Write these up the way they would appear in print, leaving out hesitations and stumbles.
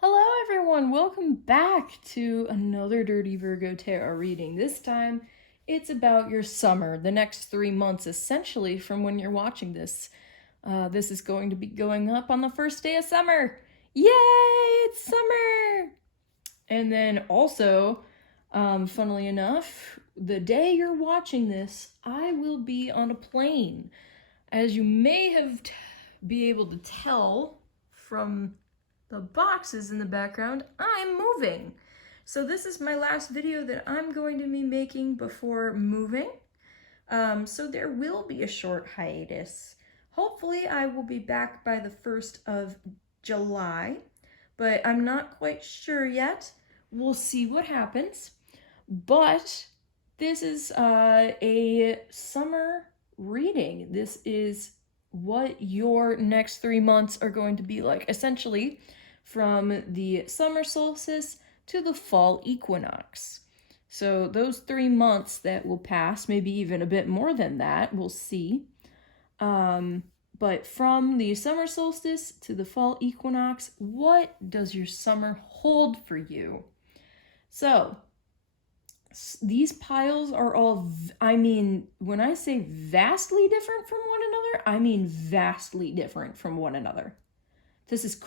Hello everyone, welcome back to another Dirty Virgo Tarot reading. This time it's about your summer, the next 3 months essentially from when you're watching this. This is going to be going up on the first day of summer. Yay, it's summer! And then also, funnily enough, the day you're watching this, I will be on a plane. As you may have be able to tell from the boxes in the background, I'm moving. So this is my last video that I'm going to be making before moving. So there will be a short hiatus. Hopefully I will be back by the 1st of July, but I'm not quite sure yet. We'll see what happens. But this is a summer reading. This is what your next 3 months are going to be like, essentially from the summer solstice to the fall equinox. So those 3 months that will pass, maybe even a bit more than that, we'll see. But from the summer solstice to the fall equinox, what does your summer hold for you? So these piles are all, when I say vastly different from one another, I mean vastly different from one another. This is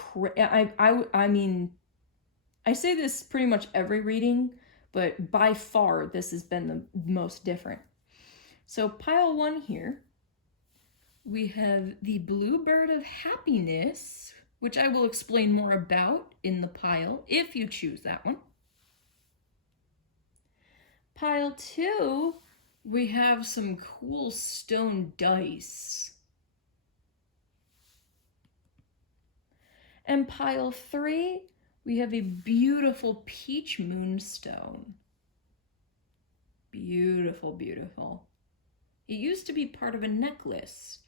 I say this pretty much every reading, but by far this has been the most different. So pile 1 here, we have the Bluebird of Happiness, which I will explain more about in the pile if you choose that one. Pile 2, we have some cool stone dice. And pile 3, we have a beautiful peach moonstone. Beautiful, beautiful. It used to be part of a necklace,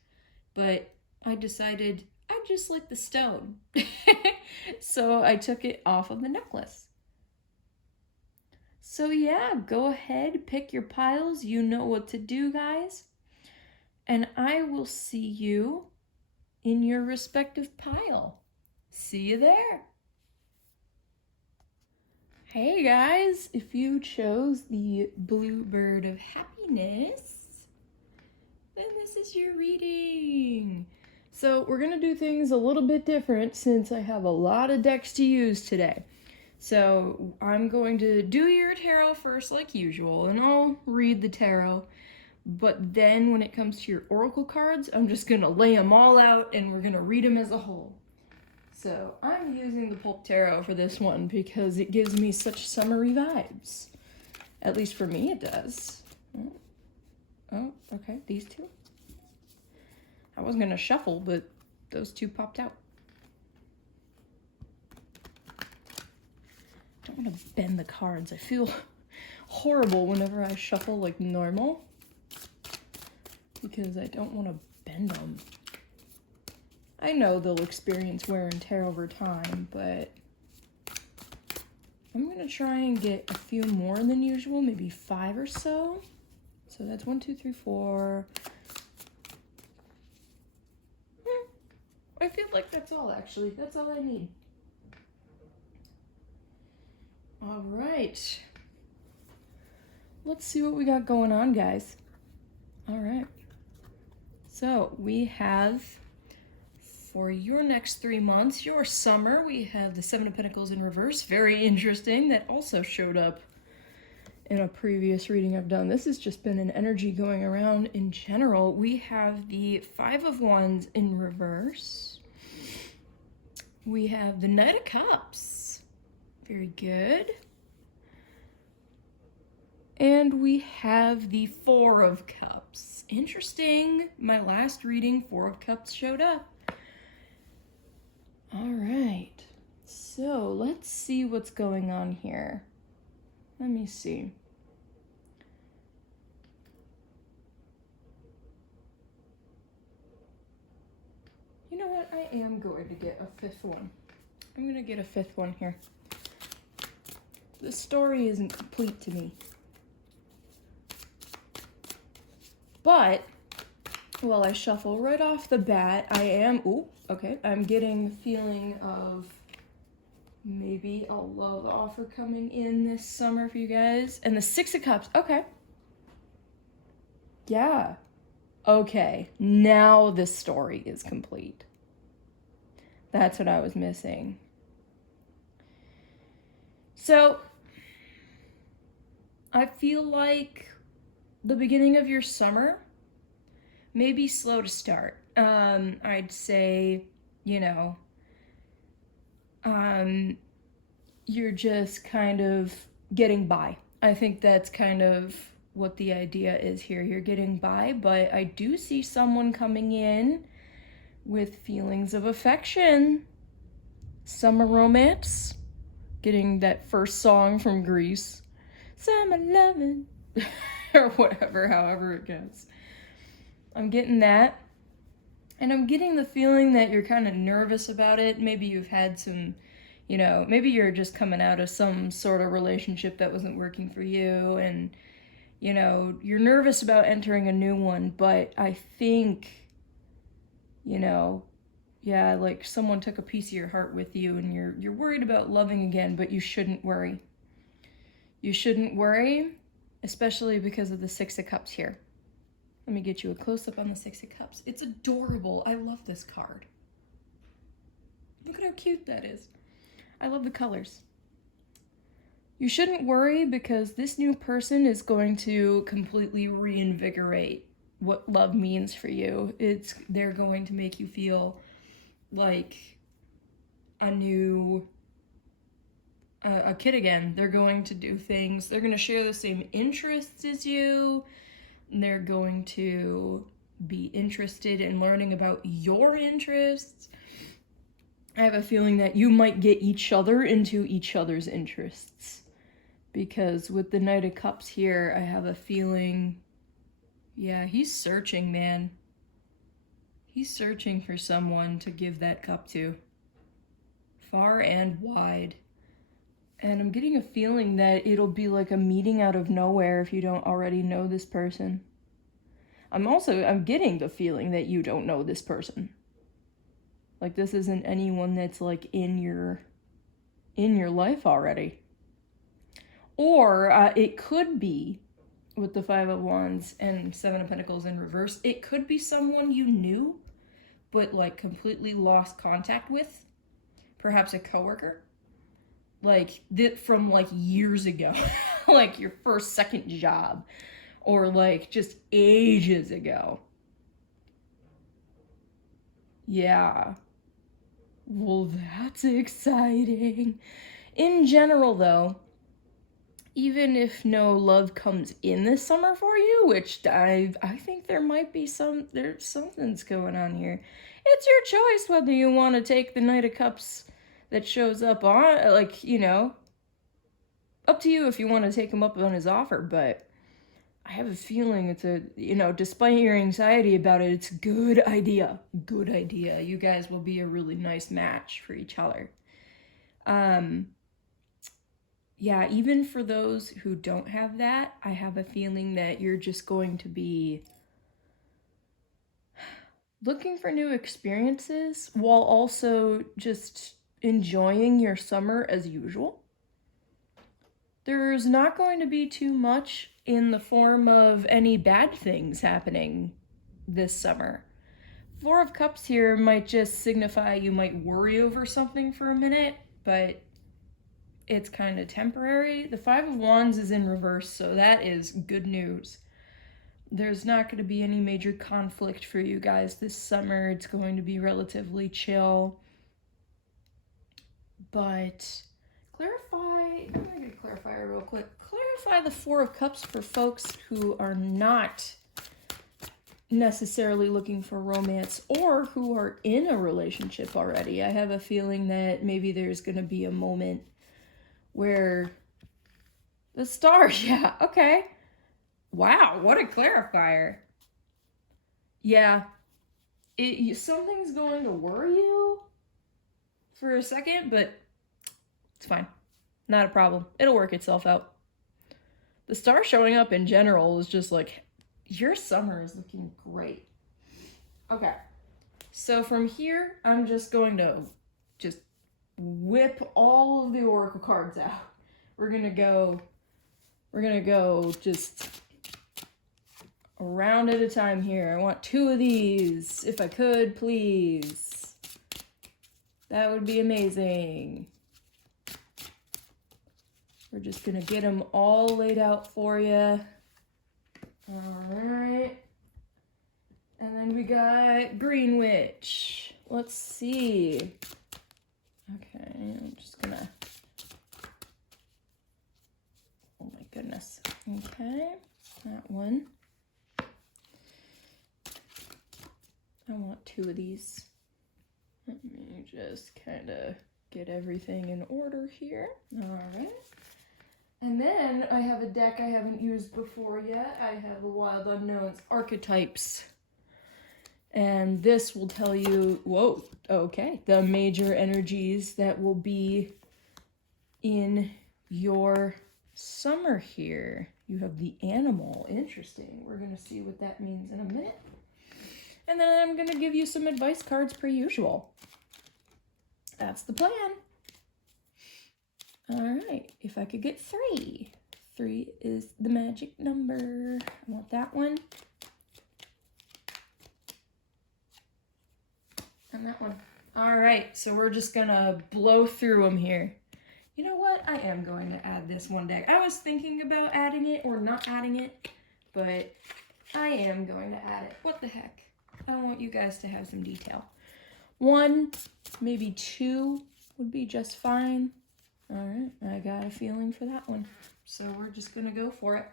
but I decided I just like the stone. So I took it off of the necklace. So yeah, go ahead, pick your piles. You know what to do, guys. And I will see you in your respective pile. See you there. Hey guys, if you chose the Bluebird of Happiness, then this is your reading. So we're gonna do things a little bit different since I have a lot of decks to use today. So I'm going to do your tarot first like usual, and I'll read the tarot. But then when it comes to your oracle cards, I'm just gonna lay them all out and we're gonna read them as a whole. So I'm using the Pulp Tarot for this one because it gives me such summery vibes. At least for me it does. Oh, okay, these two. I wasn't gonna shuffle, but those two popped out. I don't want to bend the cards. I feel horrible whenever I shuffle like normal because I don't want to bend them. I know they'll experience wear and tear over time, but I'm going to try and get a few more than usual, maybe 5 or so. So that's 1, 2, 3, 4. I feel like that's all, actually. That's all I need. All right. Let's see what we got going on, guys. All right. So we have, for your next 3 months, your summer, we have the 7 of Pentacles in reverse. Very interesting. That also showed up in a previous reading I've done. This has just been an energy going around in general. We have the 5 of Wands in reverse. We have the Knight of Cups. Very good. And we have the 4 of Cups. Interesting. My last reading, 4 of Cups showed up. All right. So let's see what's going on here. Let me see. You know what? I am going to get a 5th one. I'm going to get a 5th one here. The story isn't complete to me. But while I shuffle right off the bat, I am, I'm getting a feeling of Maybe a love offer coming in this summer for you guys. And the Six of Cups. Okay. Yeah. Okay. Now the story is complete. That's what I was missing. So, I feel like the beginning of your summer may be slow to start. I'd say, you know, you're just kind of getting by. I think that's kind of what the idea is here. You're getting by, but I do see someone coming in with feelings of affection. Summer romance. Getting that first song from Grease. Summer lovin'. Or whatever, however it goes. I'm getting that. And I'm getting the feeling that you're kind of nervous about it. Maybe you've had some, you know, maybe you're just coming out of some sort of relationship that wasn't working for you. And, you know, you're nervous about entering a new one. But I think, you know, yeah, like someone took a piece of your heart with you and you're worried about loving again, but you shouldn't worry. You shouldn't worry, especially because of the Six of Cups here. Let me get you a close-up on the Six of Cups. It's adorable. I love this card. Look at how cute that is. I love the colors. You shouldn't worry because this new person is going to completely reinvigorate what love means for you. They're going to make you feel like a kid again. They're going to do things. They're going to share the same interests as you. They're going to be interested in learning about your interests. I have a feeling that you might get each other into each other's interests. Because with the Knight of Cups here, I have a feeling, yeah, he's searching, man. He's searching for someone to give that cup to. Far and wide. And I'm getting a feeling that it'll be like a meeting out of nowhere if you don't already know this person. I'm getting the feeling that you don't know this person. Like this isn't anyone that's like in your life already. Or it could be, with the Five of Wands and Seven of Pentacles in reverse, it could be someone you knew, but like completely lost contact with. Perhaps a coworker. Like, from like years ago. Like your first, second job. Or like just ages ago. Yeah. Well, that's exciting. In general, though, even if no love comes in this summer for you, which I think there might be something's going on here. It's your choice whether you want to take the Knight of Cups that shows up on, like, you know, up to you if you want to take him up on his offer, but I have a feeling it's a, you know, despite your anxiety about it, it's a good idea. Good idea. You guys will be a really nice match for each other. Yeah, even for those who don't have that, I have a feeling that you're just going to be looking for new experiences while also just enjoying your summer as usual. There's not going to be too much in the form of any bad things happening this summer. Four of Cups here might just signify you might worry over something for a minute, but it's kind of temporary. The Five of Wands is in reverse, so that is good news. There's not going to be any major conflict for you guys this summer. It's going to be relatively chill. But I'm going to clarify it real quick. Clarify the Four of Cups for folks who are not necessarily looking for romance or who are in a relationship already. I have a feeling that maybe there's going to be a moment where the star, yeah, okay. Wow, what a clarifier. Yeah, something's going to worry you for a second, but it's fine. Not a problem. It'll work itself out. The star showing up in general is just like, your summer is looking great. Okay, so from here, I'm just going to whip all of the oracle cards out. We're gonna go just a round at a time here. I want 2 of these, if I could, please. That would be amazing. We're just gonna get them all laid out for you. All right. And then we got Green Witch. Let's see. Okay, I'm just gonna, oh my goodness. Okay, that one. I want 2 of these. Let me just kind of get everything in order here. All right. And then I have a deck I haven't used before yet. I have the Wild Unknowns Archetypes. And this will tell you, whoa, okay, the major energies that will be in your summer here. You have the Animal. Interesting. We're going to see what that means in a minute. And then I'm going to give you some advice cards per usual. That's the plan. All right, if I could get 3. 3 is the magic number. I want that one. And that one. All right, so we're just gonna blow through them here. You know what? I am going to add this one deck. I was thinking about adding it or not adding it, but I am going to add it. What the heck? I want you guys to have some detail. 1, maybe 2 would be just fine. All right, I got a feeling for that one. So we're just gonna go for it.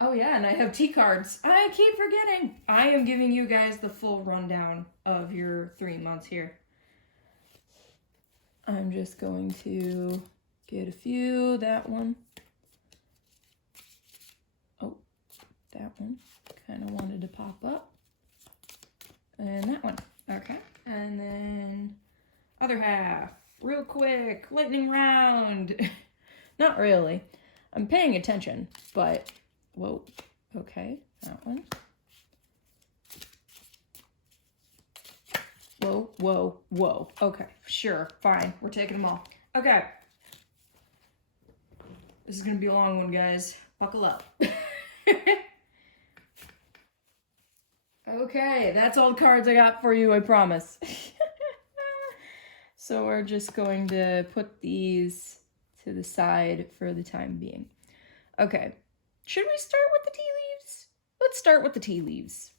Oh yeah, and I have T cards. I keep forgetting. I am giving you guys the full rundown of your 3 months here. I'm just going to get a few. That one. Oh, that one. Kind of wanted to pop up. And that one. Okay. And then other half. Real quick. Lightning round. Not really. I'm paying attention, but whoa. Okay. That one. Whoa, whoa, whoa. Okay, sure, fine. We're taking them all. Okay. This is gonna be a long one, guys. Buckle up. Okay, that's all the cards I got for you, I promise. So we're just going to put these to the side for the time being. Okay, should we start with the tea leaves? Let's start with the tea leaves.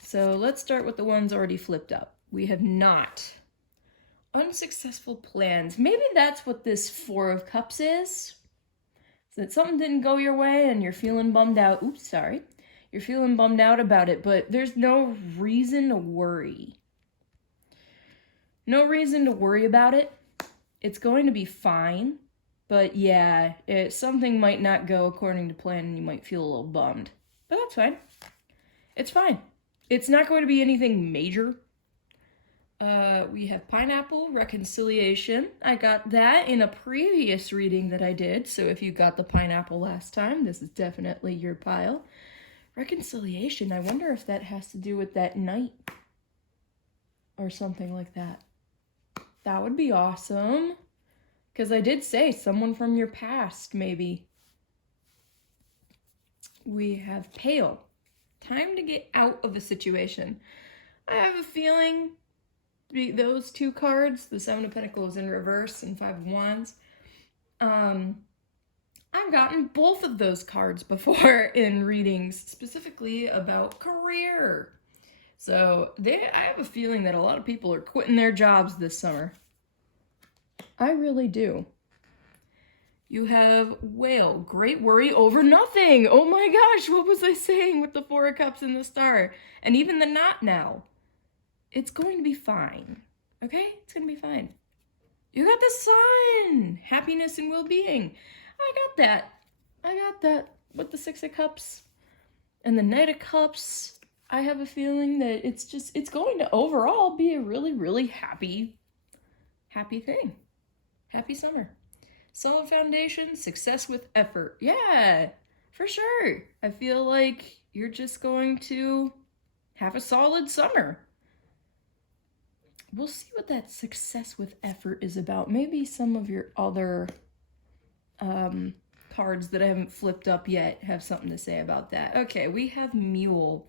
So let's start with the ones already flipped up. We have not. Unsuccessful plans. Maybe that's what this 4 of Cups is. So that something didn't go your way and you're feeling bummed out. Oops, sorry. You're feeling bummed out about it, but there's no reason to worry. No reason to worry about it. It's going to be fine. But yeah, something might not go according to plan and you might feel a little bummed. But that's fine. It's fine. It's not going to be anything major. We have Pineapple, Reconciliation. I got that in a previous reading that I did. So if you got the Pineapple last time, this is definitely your pile. Reconciliation, I wonder if that has to do with that night or something like that. That would be awesome. Because I did say someone from your past, maybe. We have Pale. Time to get out of a situation. I have a feeling those 2 cards, the 7 of Pentacles in reverse and 5 of Wands, I've gotten both of those cards before in readings, specifically about career. So I have a feeling that a lot of people are quitting their jobs this summer. I really do. You have Whale, great worry over nothing. Oh my gosh, what was I saying with the 4 of Cups and the Star? And even the Not now. It's going to be fine. Okay? It's going to be fine. You got the Sun. Happiness and well-being. I got that. I got that with the 6 of Cups and the Knight of Cups. I have a feeling that it's going to overall be a really, really happy thing. Happy summer. Solid foundation, success with effort. Yeah, for sure. I feel like you're just going to have a solid summer. we'll see what that success with effort is about. Maybe some of your other cards that I haven't flipped up yet have something to say about that. Okay, we have Mule.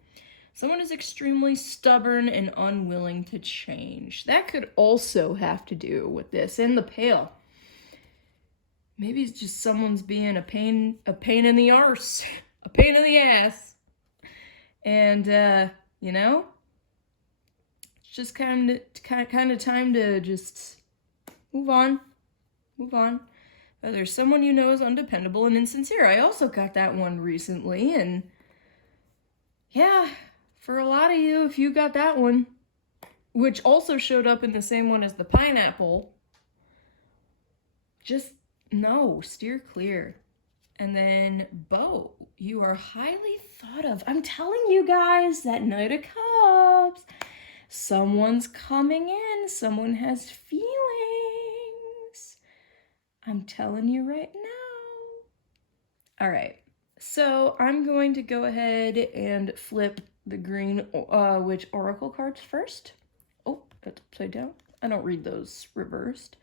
Someone is extremely stubborn and unwilling to change. That could also have to do with this. And the Pale. Maybe it's just someone's being a pain in the arse, a pain in the ass. And, you know, it's just kind of time to just move on. There's someone you know is undependable and insincere. I also got that one recently, and yeah, for a lot of you, if you got that one, which also showed up in the same one as the pineapple, just no, steer clear. And then Beau, you are highly thought of. I'm telling you guys, that Knight of Cups, someone's coming in, someone has feelings. I'm telling you right now. All right, so I'm going to go ahead and flip the green witch oracle cards first. Oh, that's upside down. I don't read those reversed.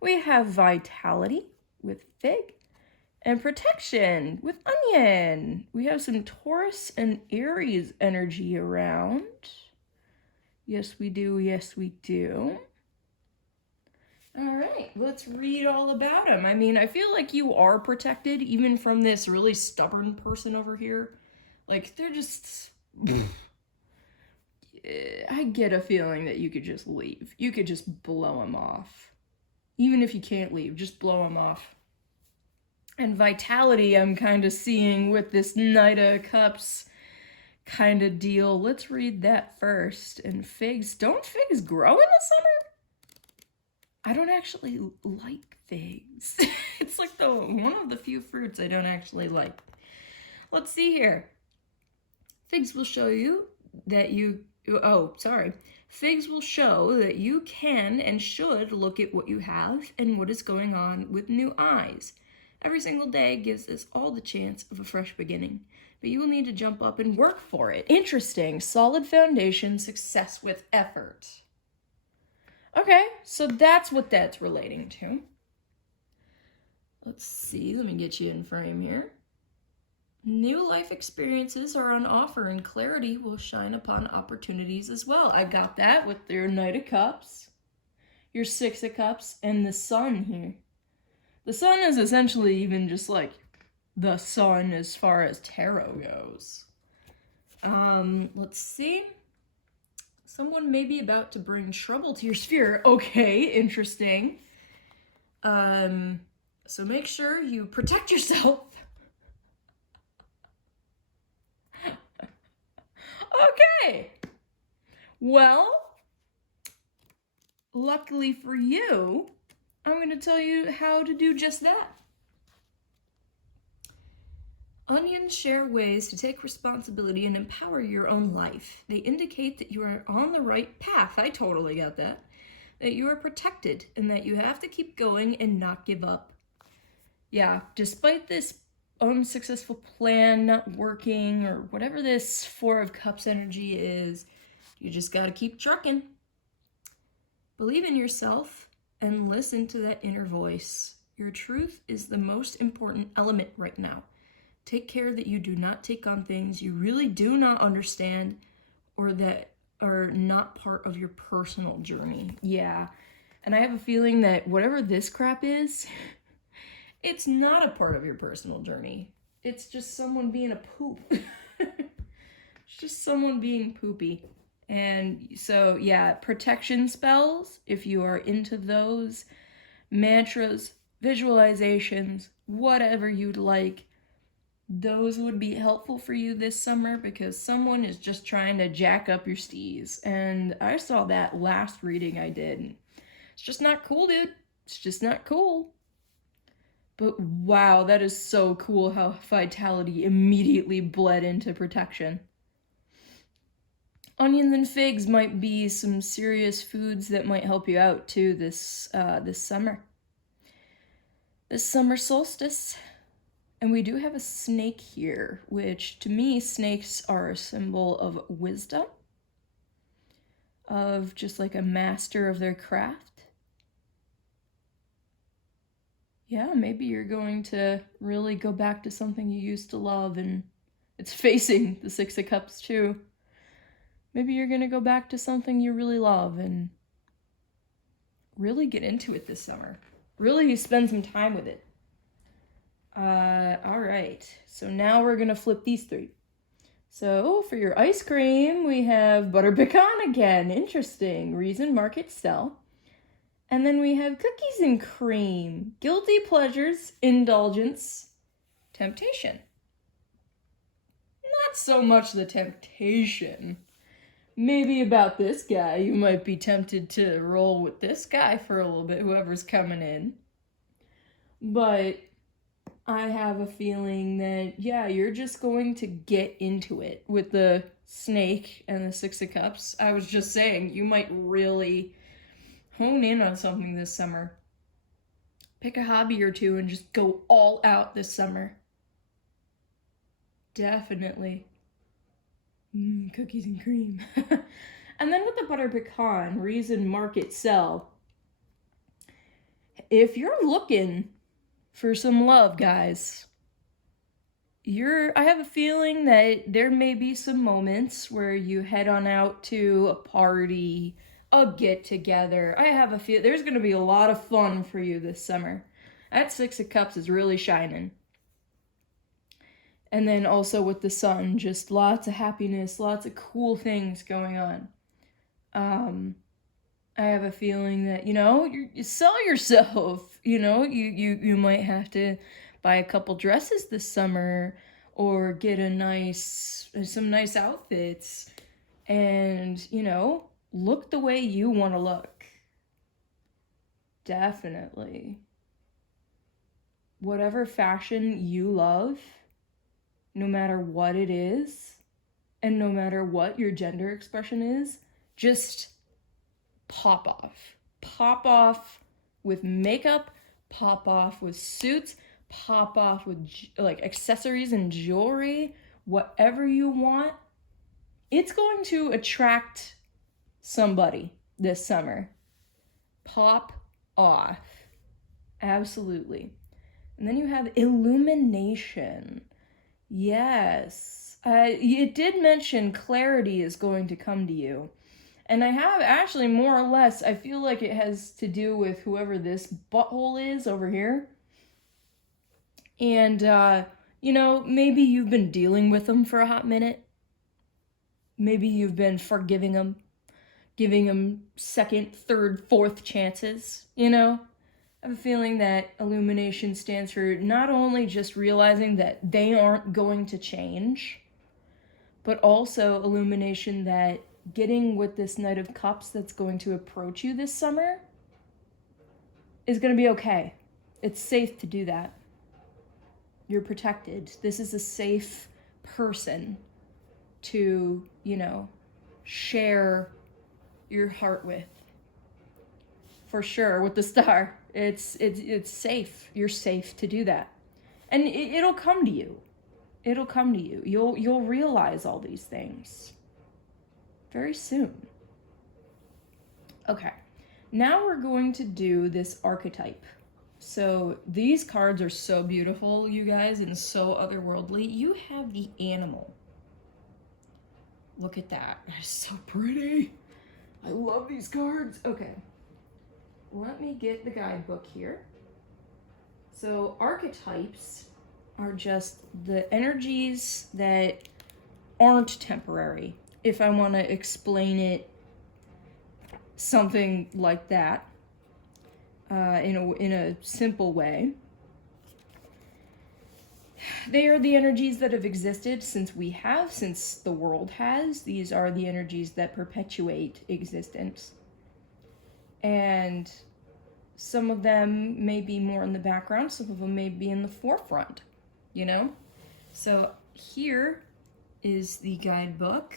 We have Vitality with Fig and Protection with Onion. We have some Taurus and Aries energy around. Yes, we do. Yes, we do. All right, let's read all about them. I mean, I feel like you are protected even from this really stubborn person over here. Like, they're just... I get a feeling that you could just leave. You could just blow them off. Even if you can't leave, just blow them off. And Vitality, I'm kind of seeing with this Knight of Cups kind of deal. Let's read that first. And figs, don't figs grow in the summer? I don't actually like figs. It's like one of the few fruits I don't actually like. Let's see here. Figs will show you that Figs will show that you can and should look at what you have and what is going on with new eyes. Every single day gives us all the chance of a fresh beginning, but you will need to jump up and work for it. Interesting. Solid foundation, success with effort. Okay, so that's what that's relating to. Let's see, let me get you in frame here. New life experiences are on offer and clarity will shine upon opportunities as well. I got that with your Knight of Cups, your Six of Cups, and the Sun here. The Sun is essentially even just like the Sun as far as tarot goes. Let's see. Someone may be about to bring trouble to your sphere. Okay, interesting. So make sure you protect yourself. Okay. Well, luckily for you, I'm going to tell you how to do just that. Onions share ways to take responsibility and empower your own life. They indicate that you are on the right path. I totally got that. That you are protected and that you have to keep going and not give up. Yeah, despite this unsuccessful plan not working or whatever this Four of Cups energy is, you just got to keep trucking. Believe in yourself and listen to that inner voice. Your truth is the most important element right now. Take care that you do not take on things you really do not understand or that are not part of your personal journey. Yeah, and I have a feeling that whatever this crap is, it's not a part of your personal journey. It's just someone being a poop. It's just someone being poopy. And so, yeah, protection spells, if you are into those, mantras, visualizations, whatever you'd like, those would be helpful for you this summer because someone is just trying to jack up your steez. And I saw that last reading I did. It's just not cool, dude. It's just not cool. But wow, that is so cool how Vitality immediately bled into protection. Onions and figs might be some serious foods that might help you out too this summer. This summer solstice. And we do have a snake here, which to me, snakes are a symbol of wisdom. of just like a master of their craft. Yeah, maybe you're going to really go back to something you used to love, and it's facing the Six of Cups too. Maybe you're going to go back to something you really love and really get into it this summer. Really spend some time with it. All right, so now we're going to flip these three. So for your ice cream, we have butter pecan again. Interesting. Reason, market, sell. And then we have cookies and cream. Guilty pleasures, indulgence, temptation. Not so much the temptation. Maybe about this guy. You might be tempted to roll with this guy for a little bit, whoever's coming in. But I have a feeling that, yeah, you're just going to get into it with the snake and the Six of Cups. I was just saying, you might really hone in on something this summer. Pick a hobby or two and just go all out this summer. Definitely. Cookies and cream. And then with the butter pecan, reason, market, sell. If you're looking for some love, guys, I have a feeling that there may be some moments where you head on out to a party, a get-together. I have a feel there's going to be a lot of fun for you this summer. That Six of Cups is really shining. And then also with the sun, just lots of happiness, lots of cool things going on. I have a feeling that, you sell yourself. You might have to buy a couple dresses this summer or get some nice outfits and, look the way you want to look. Definitely. Whatever fashion you love, no matter what it is, and no matter what your gender expression is, just pop off. Pop off with makeup, pop off with suits, pop off with accessories and jewelry, whatever you want. It's going to attract somebody this summer. Pop off. Absolutely. And then you have illumination. Yes. It did mention clarity is going to come to you. And I have actually more or less, I feel like it has to do with whoever this butthole is over here. And, maybe you've been dealing with them for a hot minute. Maybe you've been forgiving them, giving them second, third, fourth chances, I have a feeling that illumination stands for not only just realizing that they aren't going to change, but also illumination that getting with this Knight of Cups that's going to approach you this summer is going to be okay. It's safe to do that. You're protected. This is a safe person to, share your heart with. For sure, with the star. It's safe. You're safe to do that. And it'll come to you. It'll come to you. You'll realize all these things very soon. Okay, now we're going to do this archetype. So these cards are so beautiful, you guys, and so otherworldly. You have the animal. Look at that. That is so pretty. I love these cards. Okay, let me get the guidebook here. So archetypes are just the energies that aren't temporary. If I want to explain it something like that in a simple way, they are the energies that have existed since the world has. These are the energies that perpetuate existence. And some of them may be more in the background, some of them may be in the forefront, So here is the guidebook.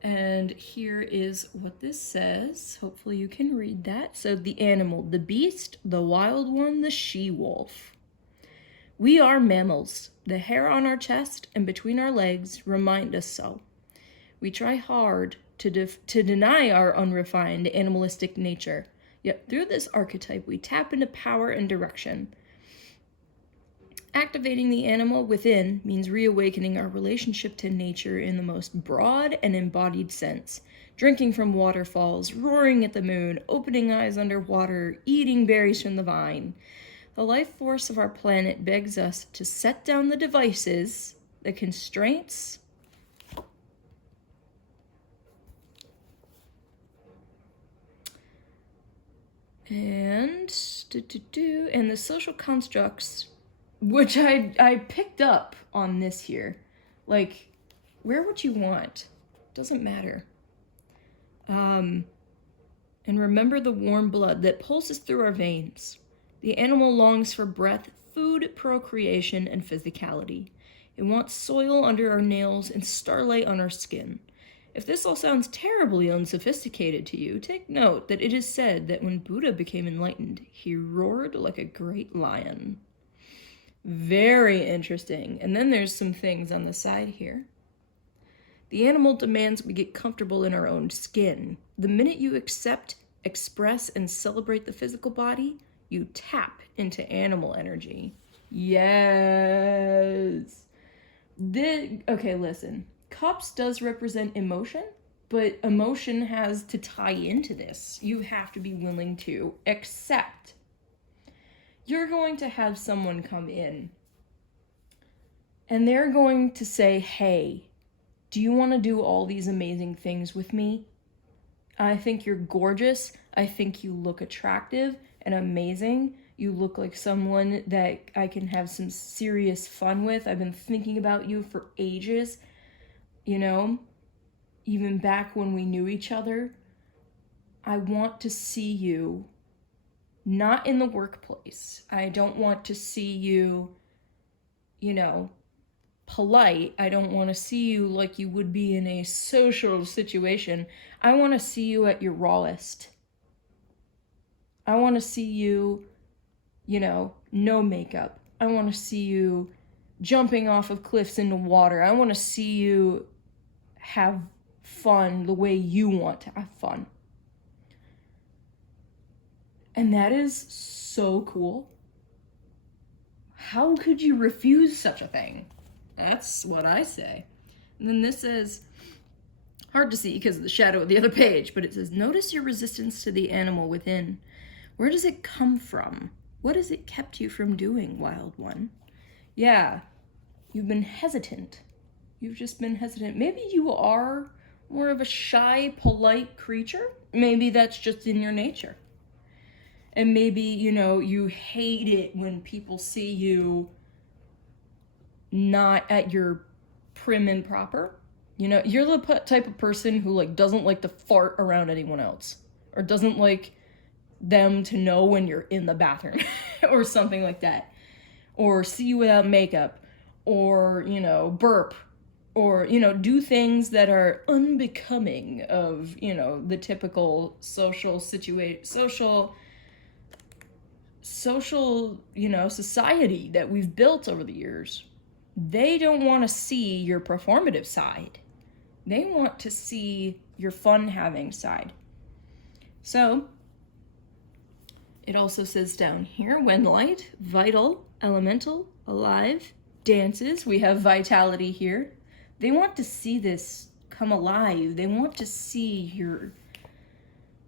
And here is what this says. Hopefully you can read that. So the animal, the beast, the wild one, the she-wolf. We are mammals. The hair on our chest and between our legs remind us so. We try hard to deny our unrefined animalistic nature. Yet through this archetype, we tap into power and direction. Activating the animal within means reawakening our relationship to nature in the most broad and embodied sense. Drinking from waterfalls, roaring at the moon, opening eyes underwater, eating berries from the vine. The life force of our planet begs us to set down the devices, the constraints, and the social constructs, which I picked up on this here. Like, wear what you want. Doesn't matter. And remember the warm blood that pulses through our veins. The animal longs for breath, food, procreation, and physicality. It wants soil under our nails and starlight on our skin. If this all sounds terribly unsophisticated to you, take note that it is said that when Buddha became enlightened, he roared like a great lion. Very interesting. And then there's some things on the side here. The animal demands we get comfortable in our own skin. The minute you accept, express, and celebrate the physical body, you tap into animal energy. Yes. Okay, listen. Cups does represent emotion, but emotion has to tie into this. You have to be willing to accept. You're going to have someone come in, and they're going to say, hey, do you want to do all these amazing things with me? I think you're gorgeous. I think you look attractive and amazing. You look like someone that I can have some serious fun with. I've been thinking about you for ages. You know, even back when we knew each other. I want to see you not in the workplace. I don't want to see you, polite. I don't want to see you like you would be in a social situation. I want to see you at your rawest. I want to see you, no makeup. I want to see you jumping off of cliffs into water. I want to see you have fun the way you want to have fun. And that is so cool. How could you refuse such a thing? That's what I say. And then this says, hard to see because of the shadow of the other page, but it says, notice your resistance to the animal within. Where does it come from? What has it kept you from doing, wild one? Yeah, you've been hesitant. You've just been hesitant. Maybe you are more of a shy, polite creature. Maybe that's just in your nature. And maybe, you hate it when people see you not at your prim and proper. You're the type of person who doesn't like to fart around anyone else, or doesn't like them to know when you're in the bathroom or something like that, or see you without makeup, or, burp, or, do things that are unbecoming of, the typical social, society that we've built over the years. They don't want to see your performative side. They want to see your fun-having side. So, it also says down here, when light, vital, elemental, alive, dances, we have vitality here. They want to see this come alive. They want to see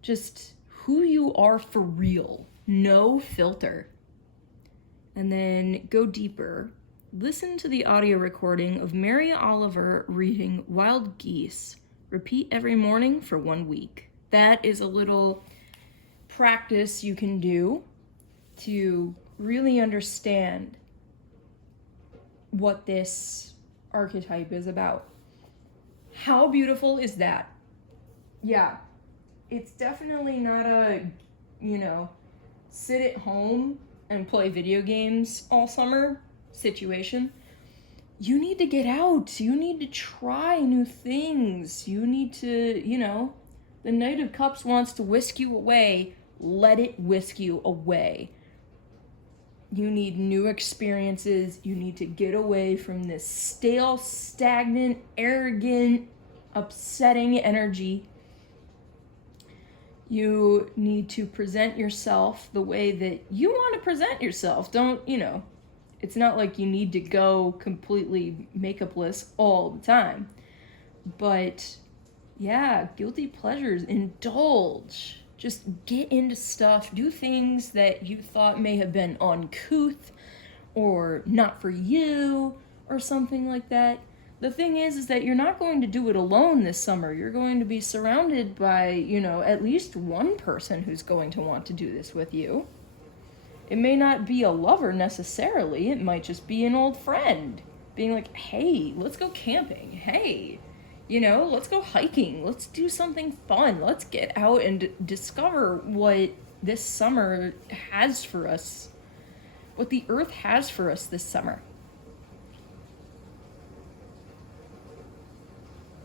just who you are for real. No filter. And then go deeper. Listen to the audio recording of Mary Oliver reading Wild Geese. Repeat every morning for 1 week. That is a little practice you can do to really understand what this archetype is about. How beautiful is that? Yeah, it's definitely not a, sit at home and play video games all summer situation. You need to get out. You need to try new things. You need to, the Knight of Cups wants to whisk you away. Let it whisk you away. You need new experiences. You need to get away from this stale, stagnant, arrogant, upsetting energy. You need to present yourself the way that you want to present yourself. Don't, it's not like you need to go completely makeupless all the time. But yeah, guilty pleasures, indulge. Just get into stuff, do things that you thought may have been uncouth or not for you or something like that. The thing is that you're not going to do it alone this summer. You're going to be surrounded by, at least one person who's going to want to do this with you. It may not be a lover necessarily. It might just be an old friend being like, hey, let's go camping. Hey, let's go hiking. Let's do something fun. Let's get out and discover what this summer has for us, what the earth has for us this summer.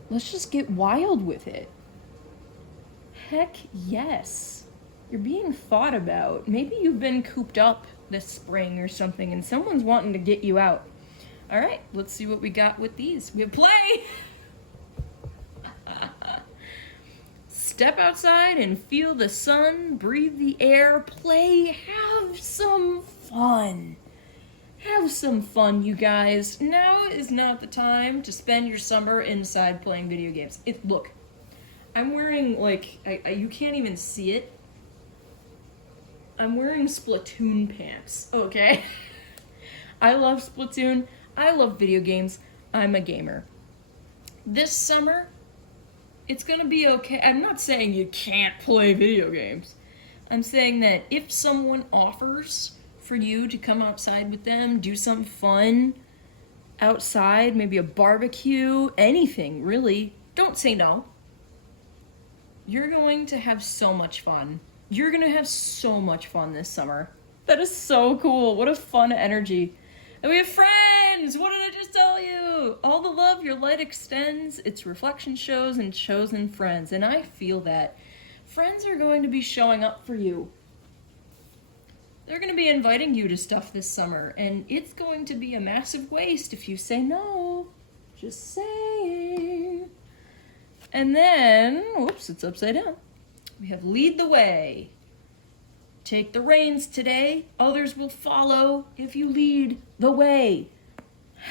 Let's just get wild with it. Heck yes. You're being thought about. Maybe you've been cooped up this spring or something and someone's wanting to get you out. All right, let's see what we got with these. We play! Step outside and feel the sun, breathe the air, play, have some fun. Have some fun, you guys. Now is not the time to spend your summer inside playing video games. Look, I'm wearing, you can't even see it. I'm wearing Splatoon pants, okay? I love Splatoon. I love video games. I'm a gamer. This summer, it's gonna be okay. I'm not saying you can't play video games. I'm saying that if someone offers for you to come outside with them, do something fun outside, maybe a barbecue, anything, really, don't say no. You're going to have so much fun. You're gonna have so much fun this summer. That is so cool. What a fun energy. And we have friends! What did I just tell you? All the love your light extends, its reflection shows and chosen friends. And I feel that. Friends are going to be showing up for you. They're going to be inviting you to stuff this summer, and it's going to be a massive waste if you say no. Just saying. And then, whoops, it's upside down. We have lead the way. Take the reins today. Others will follow if you lead the way.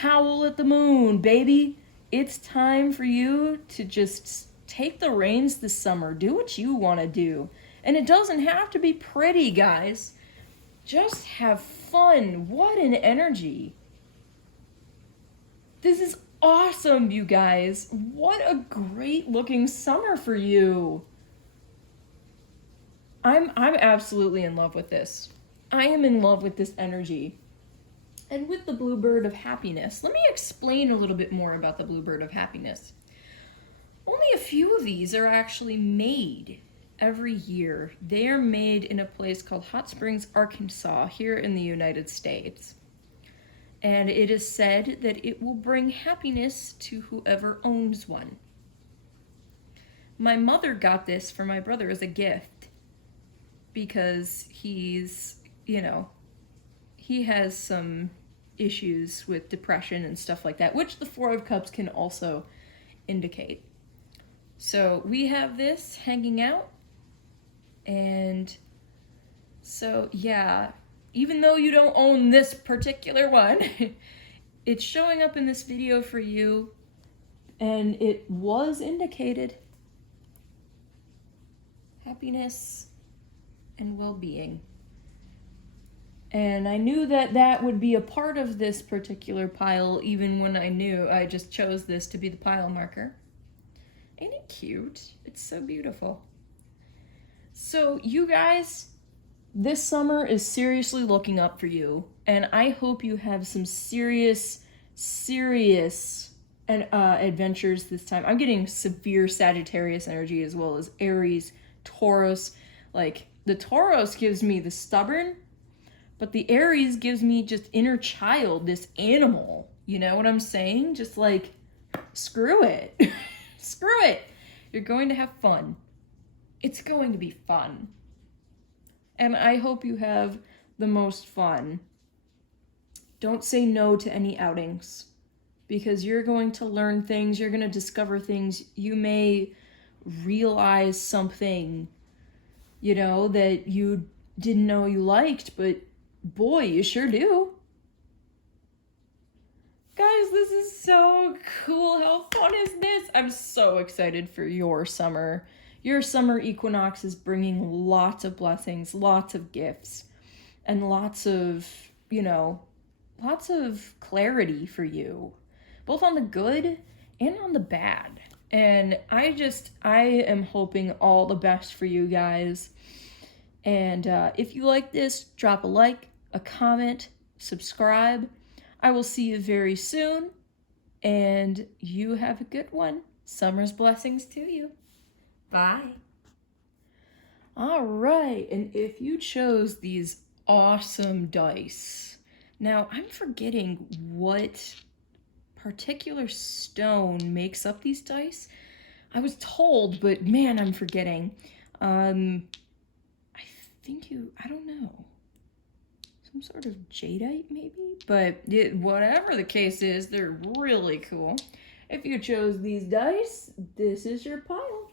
Howl at the moon, baby. It's time for you to just take the reins this summer. Do what you want to do. And it doesn't have to be pretty, guys. Just have fun. What an energy. This is awesome, you guys. What a great looking summer for you. I'm absolutely in love with this. I am in love with this energy. And with the Bluebird of Happiness, let me explain a little bit more about the Bluebird of Happiness. Only a few of these are actually made every year. They are made in a place called Hot Springs, Arkansas, here in the United States. And it is said that it will bring happiness to whoever owns one. My mother got this for my brother as a gift because he's, he has some issues with depression and stuff like that, which the Four of Cups can also indicate. So we have this hanging out. And so, yeah, even though you don't own this particular one, it's showing up in this video for you, and it was indicated. Happiness and well-being. And I knew that that would be a part of this particular pile, even when I knew I just chose this to be the pile marker. Ain't it cute? It's so beautiful. So you guys, this summer is seriously looking up for you, and I hope you have some serious adventures this time. I'm getting severe Sagittarius energy as well as Aries, Taurus. Like, the Taurus gives me the stubborn, but the Aries gives me just inner child, this animal. You know what I'm saying? Just like, screw it. Screw it. You're going to have fun. It's going to be fun. And I hope you have the most fun. Don't say no to any outings. because you're going to learn things, you're going to discover things. You may realize something, you know, that you didn't know you liked, but boy, you sure do. Guys, this is so cool. How fun is this? I'm so excited for your summer. Your summer equinox is bringing lots of blessings, lots of gifts, and lots of, you know, lots of clarity for you, both on the good and on the bad. And I am hoping all the best for you guys. And if you like this, drop a like, a comment, subscribe. I will see you very soon, and you have a good one. Summer's blessings to you. Bye. All right, and if you chose these awesome dice, now I'm forgetting what particular stone makes up these dice. I was told, but man, I'm forgetting. I don't know. Some sort of jadeite maybe? But whatever the case is, they're really cool. If you chose these dice, this is your pile.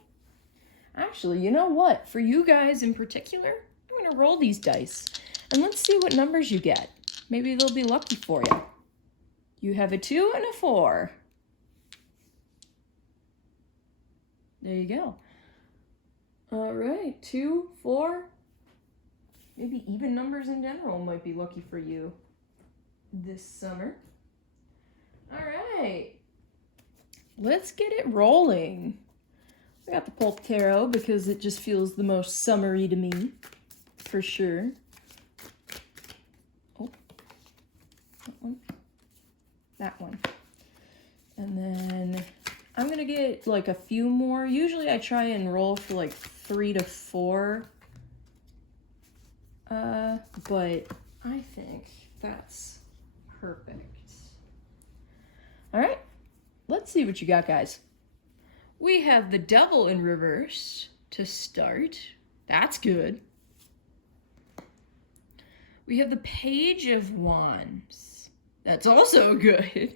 Actually, you know what? For you guys in particular, I'm going to roll these dice. And let's see what numbers you get. Maybe they'll be lucky for you. You have a 2 and a 4. There you go. All right, 2, 4. Maybe even numbers in general might be lucky for you this summer. All right, let's get it rolling. I got the Pulp Tarot because it just feels the most summery to me, for sure. Oh, that one. That one. And then I'm gonna get like a few more. Usually I try and roll for like 3 to 4. But I think that's perfect. All right, let's see what you got, guys. We have the Devil in reverse to start. That's good. We have the Page of Wands. That's also good.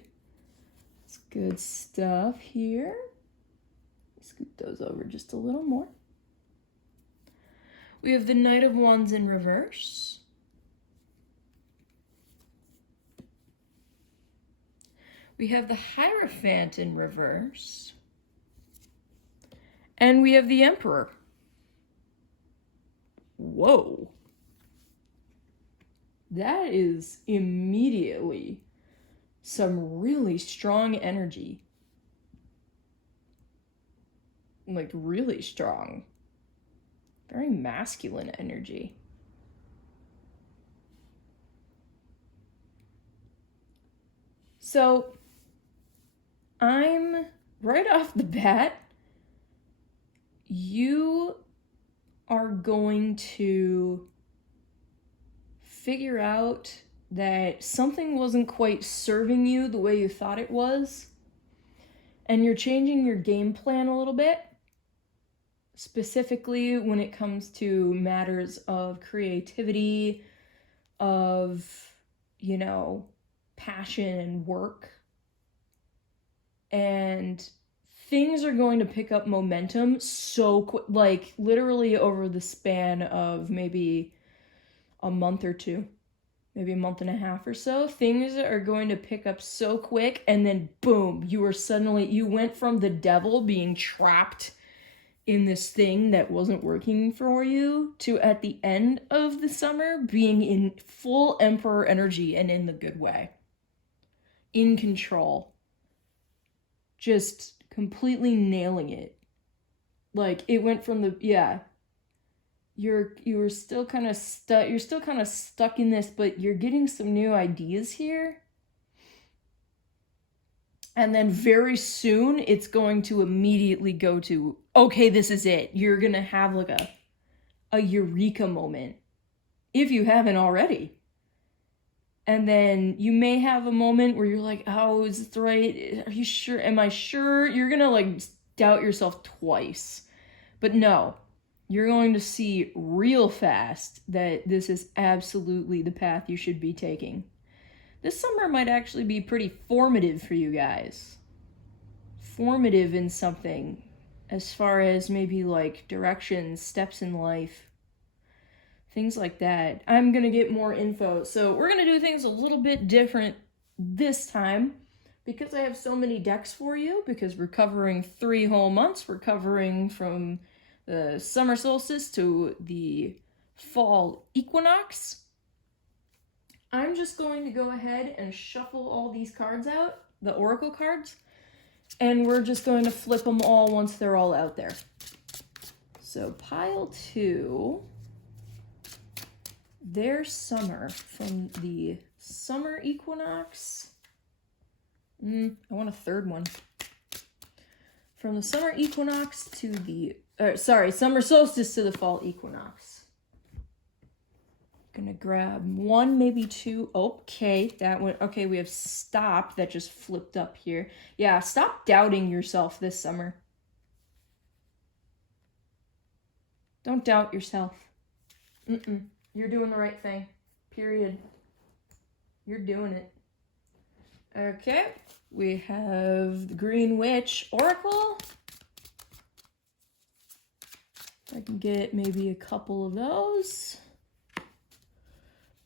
It's good stuff here. Scoot those over just a little more. We have the Knight of Wands in reverse. We have the Hierophant in reverse. And we have the Emperor. Whoa. That is immediately some really strong energy. Like really strong. Very masculine energy. So I'm right off the bat, you are going to figure out that something wasn't quite serving you the way you thought it was, and you're changing your game plan a little bit, specifically when it comes to matters of creativity, of, you know, passion and work. And things are going to pick up momentum so quick, like literally over the span of maybe a month or two, maybe a month and a half or so. Things are going to pick up so quick, and then boom, you went from the devil being trapped in this thing that wasn't working for you to at the end of the summer being in full Emperor energy and in the good way. In control. Just completely nailing it. Like it went from the, yeah, you're still kind of stuck in this, but you're getting some new ideas here. And then very soon it's going to immediately go to, okay, this is it. You're going to have like a eureka moment if you haven't already. And then you may have a moment where you're like, oh, is this right? Are you sure? Am I sure? You're going to like doubt yourself twice. But no, you're going to see real fast that this is absolutely the path you should be taking. This summer might actually be pretty formative for you guys. Formative in something, as far as maybe like directions, steps in life, things like that. I'm gonna get more info. So we're gonna do things a little bit different this time because I have so many decks for you, because we're covering 3 whole months. We're covering from the summer solstice to the fall equinox. I'm just going to go ahead and shuffle all these cards out, the oracle cards, and we're just going to flip them all once they're all out there. So pile 2, their summer from the summer equinox. I want a third one. From the summer equinox to the, summer solstice to the fall equinox. Gonna grab 1, maybe 2. Okay, that one. Okay, we have stop. That just flipped up here. Yeah, stop doubting yourself this summer. Don't doubt yourself. You're doing the right thing. Period. You're doing it. Okay, we have the Green Witch Oracle. I can get maybe a couple of those.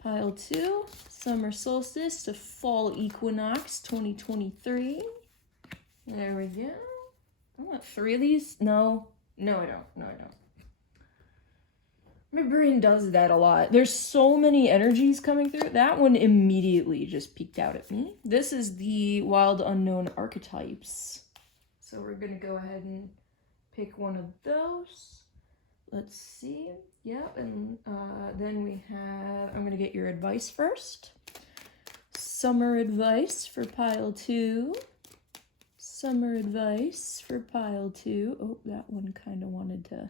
Pile 2, summer solstice to fall equinox 2023. There we go. I want 3 of these. No, I don't. My brain does that a lot. There's so many energies coming through. That one immediately just peeked out at me. This is the Wild Unknown Archetypes. So we're going to go ahead and pick one of those. Let's see. Yep, and then we have, I'm going to get your advice first. Summer advice for pile 2. Summer advice for pile 2. Oh, that one kind of wanted to...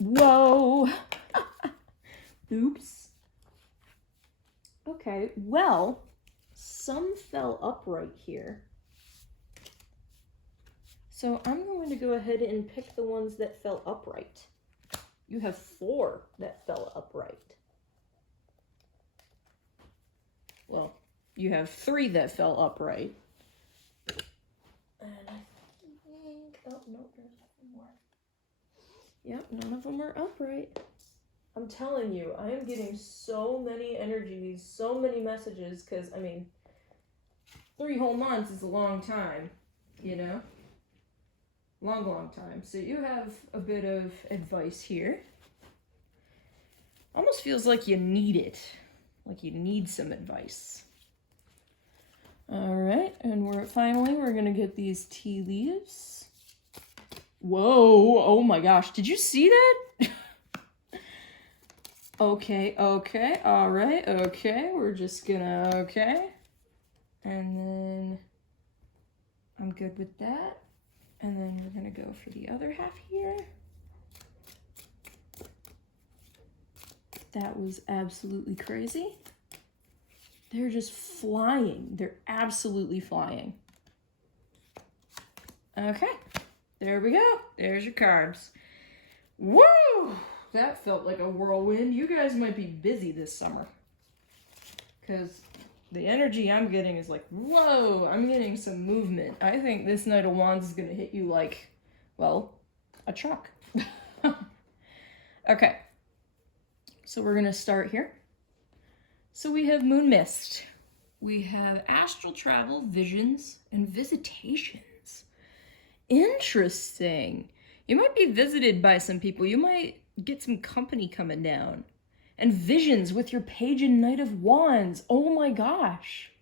Whoa! Oops. Okay, well, some fell upright here. So I'm going to go ahead and pick the ones that fell upright. You have 4 that fell upright. Well, you have 3 that fell upright. And I think, oh no, there's more. Yep, none of them are upright. I'm telling you, I am getting so many energies, so many messages, because, I mean, 3 whole months is a long time, you know? Long time. So you have a bit of advice here. Almost feels like you need it. Like you need some advice. All right, and we're gonna get these tea leaves. Whoa, oh my gosh, did you see that? Okay, all right, okay, we're just gonna, okay. And then I'm good with that. And then we're gonna go for the other half here. That was absolutely crazy. They're just flying. They're absolutely flying. Okay, there we go. There's your cards. Woo! That felt like a whirlwind. You guys might be busy this summer, because the energy I'm getting is like, whoa, I'm getting some movement. I think this Knight of Wands is going to hit you like, well, a truck. Okay, so we're going to start here. So we have Moon Mist. We have astral travel, visions, and visitations. Interesting. You might be visited by some people. You might get some company coming down. And visions with your Page and Knight of Wands. Oh my gosh.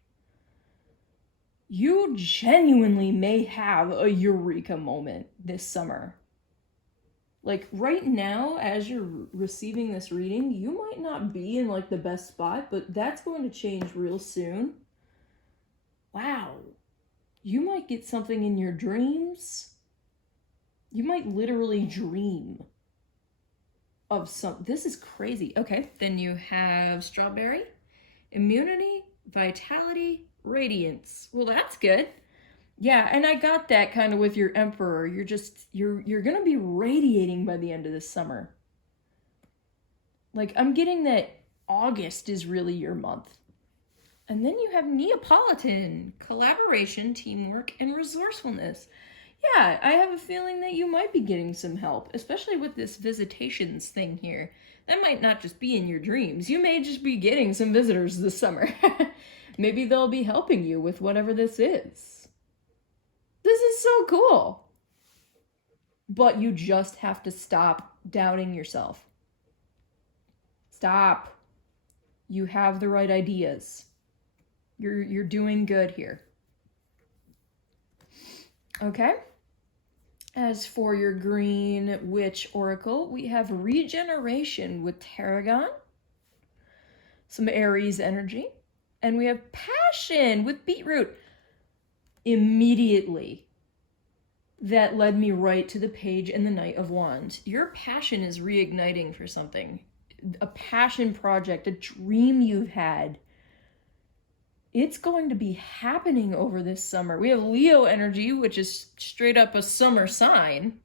You genuinely may have a eureka moment this summer. Like right now, as you're receiving this reading, you might not be in like the best spot, but that's going to change real soon. Wow. You might get something in your dreams. You might literally dream of some, this is crazy. Okay, then you have strawberry, immunity, vitality, radiance. Well, that's good. Yeah, and I got that kind of with your Emperor. You're gonna be radiating by the end of this summer. Like, I'm getting that August is really your month. And then you have Neapolitan, collaboration, teamwork, and resourcefulness. Yeah, I have a feeling that you might be getting some help, especially with this visitations thing here. That might not just be in your dreams. You may just be getting some visitors this summer. Maybe they'll be helping you with whatever this is. This is so cool. But you just have to stop doubting yourself. Stop. You have the right ideas. You're doing good here. Okay? As for your green witch oracle, we have regeneration with tarragon, some Aries energy, and we have passion with beetroot. Immediately, that led me right to the page and the Knight of Wands. Your passion is reigniting for something. A passion project, a dream you've had. It's going to be happening over this summer. We have Leo energy, which is straight up a summer sign.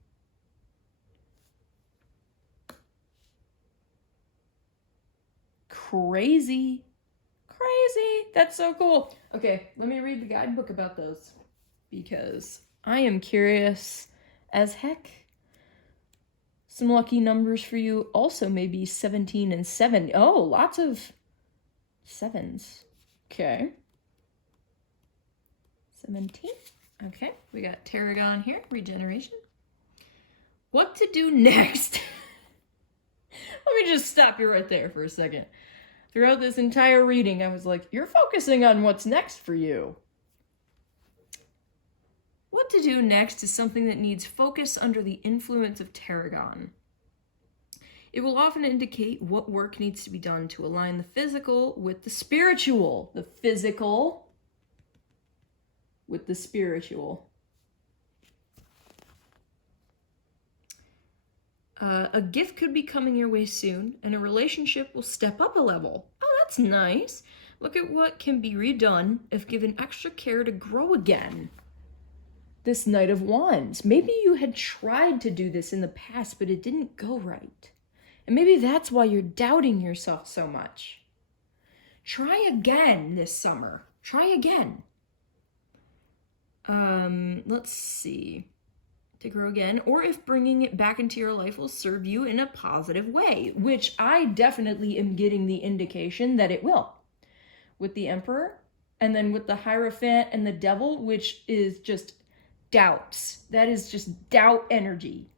Crazy. Crazy. That's so cool. Okay, let me read the guidebook about those, because I am curious as heck. Some lucky numbers for you also maybe 17 and 7. Oh, lots of 7s. Okay. 17. Okay, we got tarragon here, regeneration. What to do next? Let me just stop you right there for a second. Throughout this entire reading, I was like, you're focusing on what's next for you. What to do next is something that needs focus under the influence of tarragon. It will often indicate what work needs to be done to align the physical with the spiritual. The physical with the spiritual. A gift could be coming your way soon, and a relationship will step up a level. Oh, that's nice. Look at what can be redone if given extra care to grow again. This Knight of Wands. Maybe you had tried to do this in the past, but it didn't go right. And maybe that's why you're doubting yourself so much. Try again this summer. Try again. Let's see. To grow again, or if bringing it back into your life will serve you in a positive way, which I definitely am getting the indication that it will. With the Emperor, and then with the Hierophant and the Devil, which is just doubts. That is just doubt energy.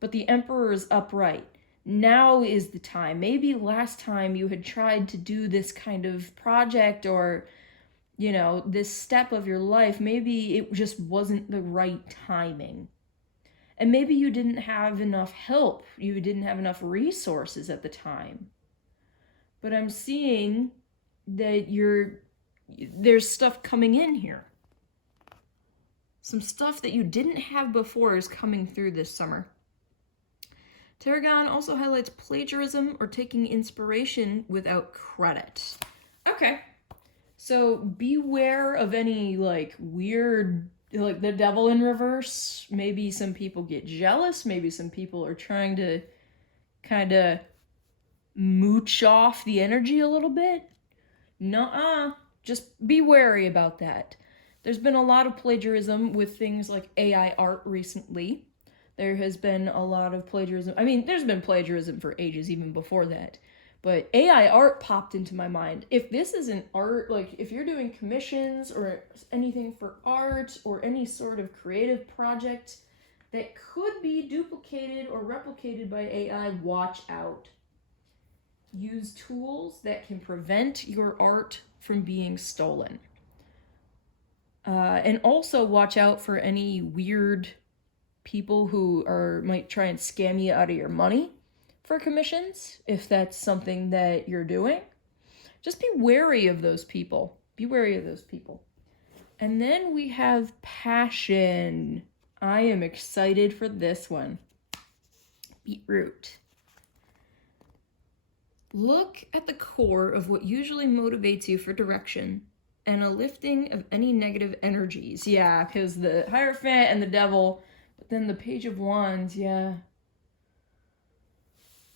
But the Emperor is upright. Now is the time. Maybe last time you had tried to do this kind of project or, you know, this step of your life, maybe it just wasn't the right timing. And maybe you didn't have enough help. You didn't have enough resources at the time. But I'm seeing that there's stuff coming in here. Some stuff that you didn't have before is coming through this summer. Tarragon also highlights plagiarism or taking inspiration without credit. Okay. So beware of any like weird, like the Devil in reverse. Maybe some people get jealous. Maybe some people are trying to kind of mooch off the energy a little bit. Nuh-uh. Just be wary about that. There's been a lot of plagiarism with things like AI art recently. There has been a lot of plagiarism. I mean, there's been plagiarism for ages, even before that. But AI art popped into my mind. If this is an art, like if you're doing commissions or anything for art or any sort of creative project that could be duplicated or replicated by AI, watch out. Use tools that can prevent your art from being stolen. And also watch out for any weird people who might try and scam you out of your money for commissions, if that's something that you're doing. Just be wary of those people. Be wary of those people. And then we have passion. I am excited for this one. Beetroot. Look at the core of what usually motivates you for direction and a lifting of any negative energies. Yeah, because the Hierophant and the Devil, but then the Page of Wands, yeah.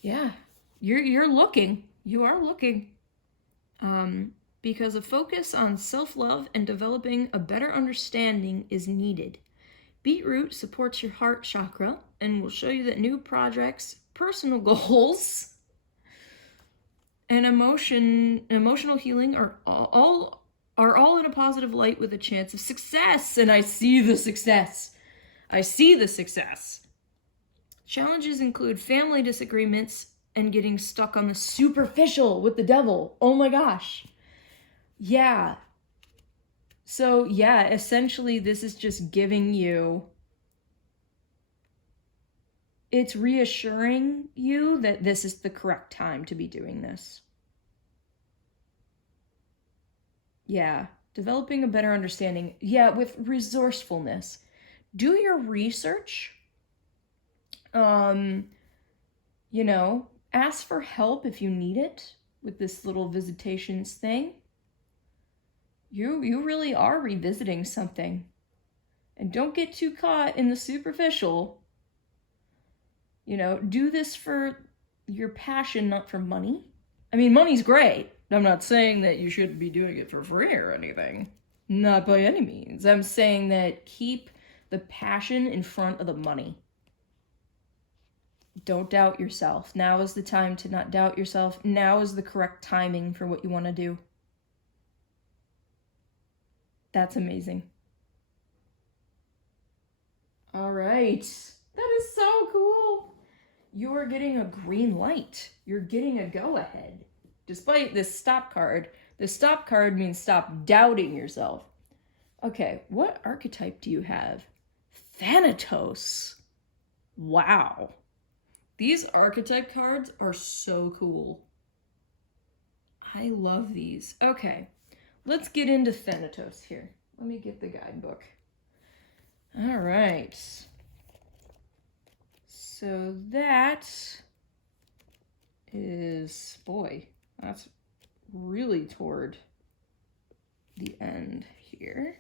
Yeah, you're looking. You are looking. because a focus on self-love and developing a better understanding is needed. Beetroot supports your heart chakra and will show you that new projects, personal goals, and emotional healing are all in a positive light with a chance of success. And I see the success. Challenges include family disagreements and getting stuck on the superficial with the devil. Oh my gosh. Yeah. So yeah, essentially this is just giving you, it's reassuring you that this is the correct time to be doing this. Yeah, developing a better understanding. Yeah, with resourcefulness. Do your research. You know, ask for help if you need it with this little visitations thing. You really are revisiting something. And don't get too caught in the superficial. You know, do this for your passion, not for money. I mean, money's great. I'm not saying that you shouldn't be doing it for free or anything. Not by any means. I'm saying that keep the passion in front of the money. Don't doubt yourself. Now is the time to not doubt yourself. Now is the correct timing for what you want to do. That's amazing. All right. That is so cool. You are getting a green light. You're getting a go-ahead. Despite this stop card. The stop card means stop doubting yourself. Okay, what archetype do you have? Thanatos. Wow. These archetype cards are so cool. I love these. Okay, let's get into Thanatos here. Let me get the guidebook. All right. So that is, boy, that's really toward the end here.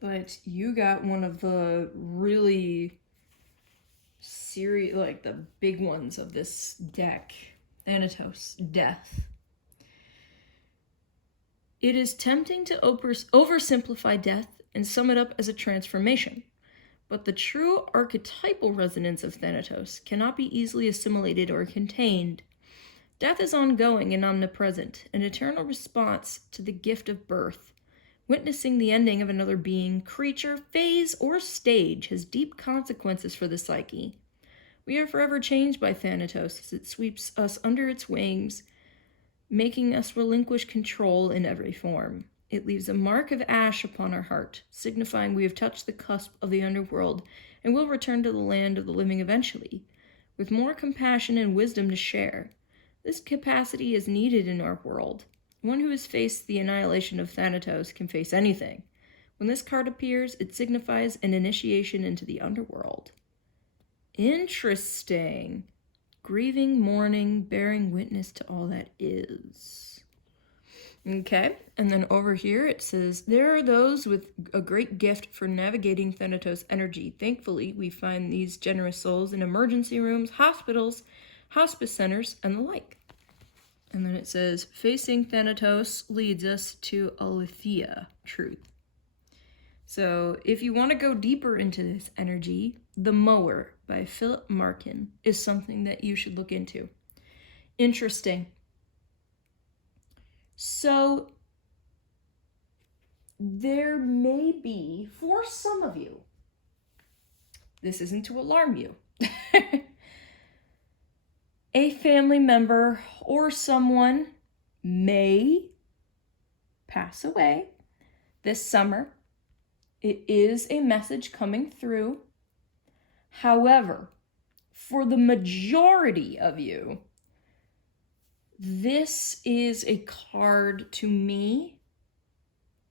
But you got one of the really serious, like the big ones of this deck. Thanatos, death. It is tempting to oversimplify death and sum it up as a transformation. But the true archetypal resonance of Thanatos cannot be easily assimilated or contained. Death is ongoing and omnipresent, an eternal response to the gift of birth. Witnessing the ending of another being, creature, phase, or stage has deep consequences for the psyche. We are forever changed by Thanatos as it sweeps us under its wings, making us relinquish control in every form. It leaves a mark of ash upon our heart, signifying we have touched the cusp of the underworld and will return to the land of the living eventually, with more compassion and wisdom to share. This capacity is needed in our world. One who has faced the annihilation of Thanatos can face anything. When this card appears, it signifies an initiation into the underworld. Interesting. Grieving, mourning, bearing witness to all that is. Okay, and then over here it says, there are those with a great gift for navigating Thanatos energy. Thankfully, we find these generous souls in emergency rooms, hospitals, hospice centers, and the like. And then it says, facing Thanatos leads us to Aletheia, truth. So if you want to go deeper into this energy, The Mower by Philip Markin is something that you should look into. Interesting. So there may be, for some of you, this isn't to alarm you, a family member or someone may pass away this summer. It is a message coming through. However, for the majority of you, this is a card to me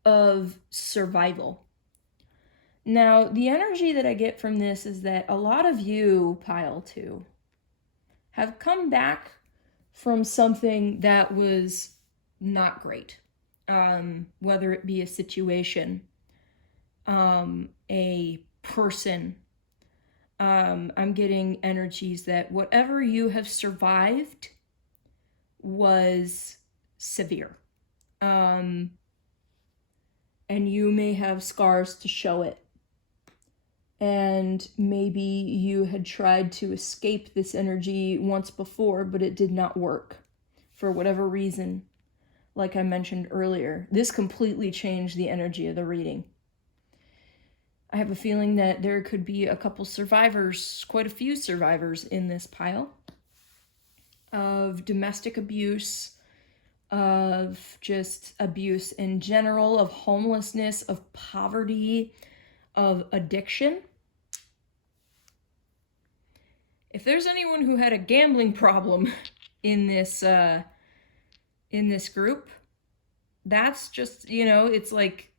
of survival. Now, the energy that I get from this is that a lot of you, pile 2, have come back from something that was not great. Whether it be a situation, a person. I'm getting energies that whatever you have survived was severe. And you may have scars to show it. And maybe you had tried to escape this energy once before, but it did not work for whatever reason. Like I mentioned earlier, this completely changed the energy of the reading. I have a feeling that there could be a couple survivors, quite a few survivors in this pile of domestic abuse, of just abuse in general, of homelessness, of poverty, of addiction. If there's anyone who had a gambling problem in this group, that's just, you know, it's like,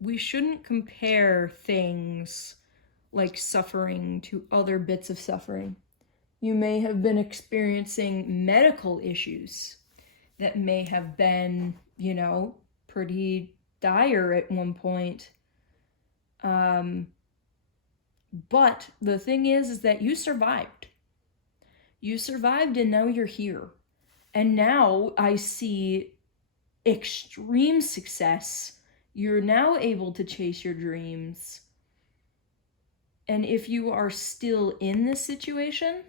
we shouldn't compare things like suffering to other bits of suffering. You may have been experiencing medical issues that may have been, you know, pretty dire at one point. But the thing is that you survived. You survived, and now you're here. And now I see extreme success. You're now able to chase your dreams. And if you are still in this situation,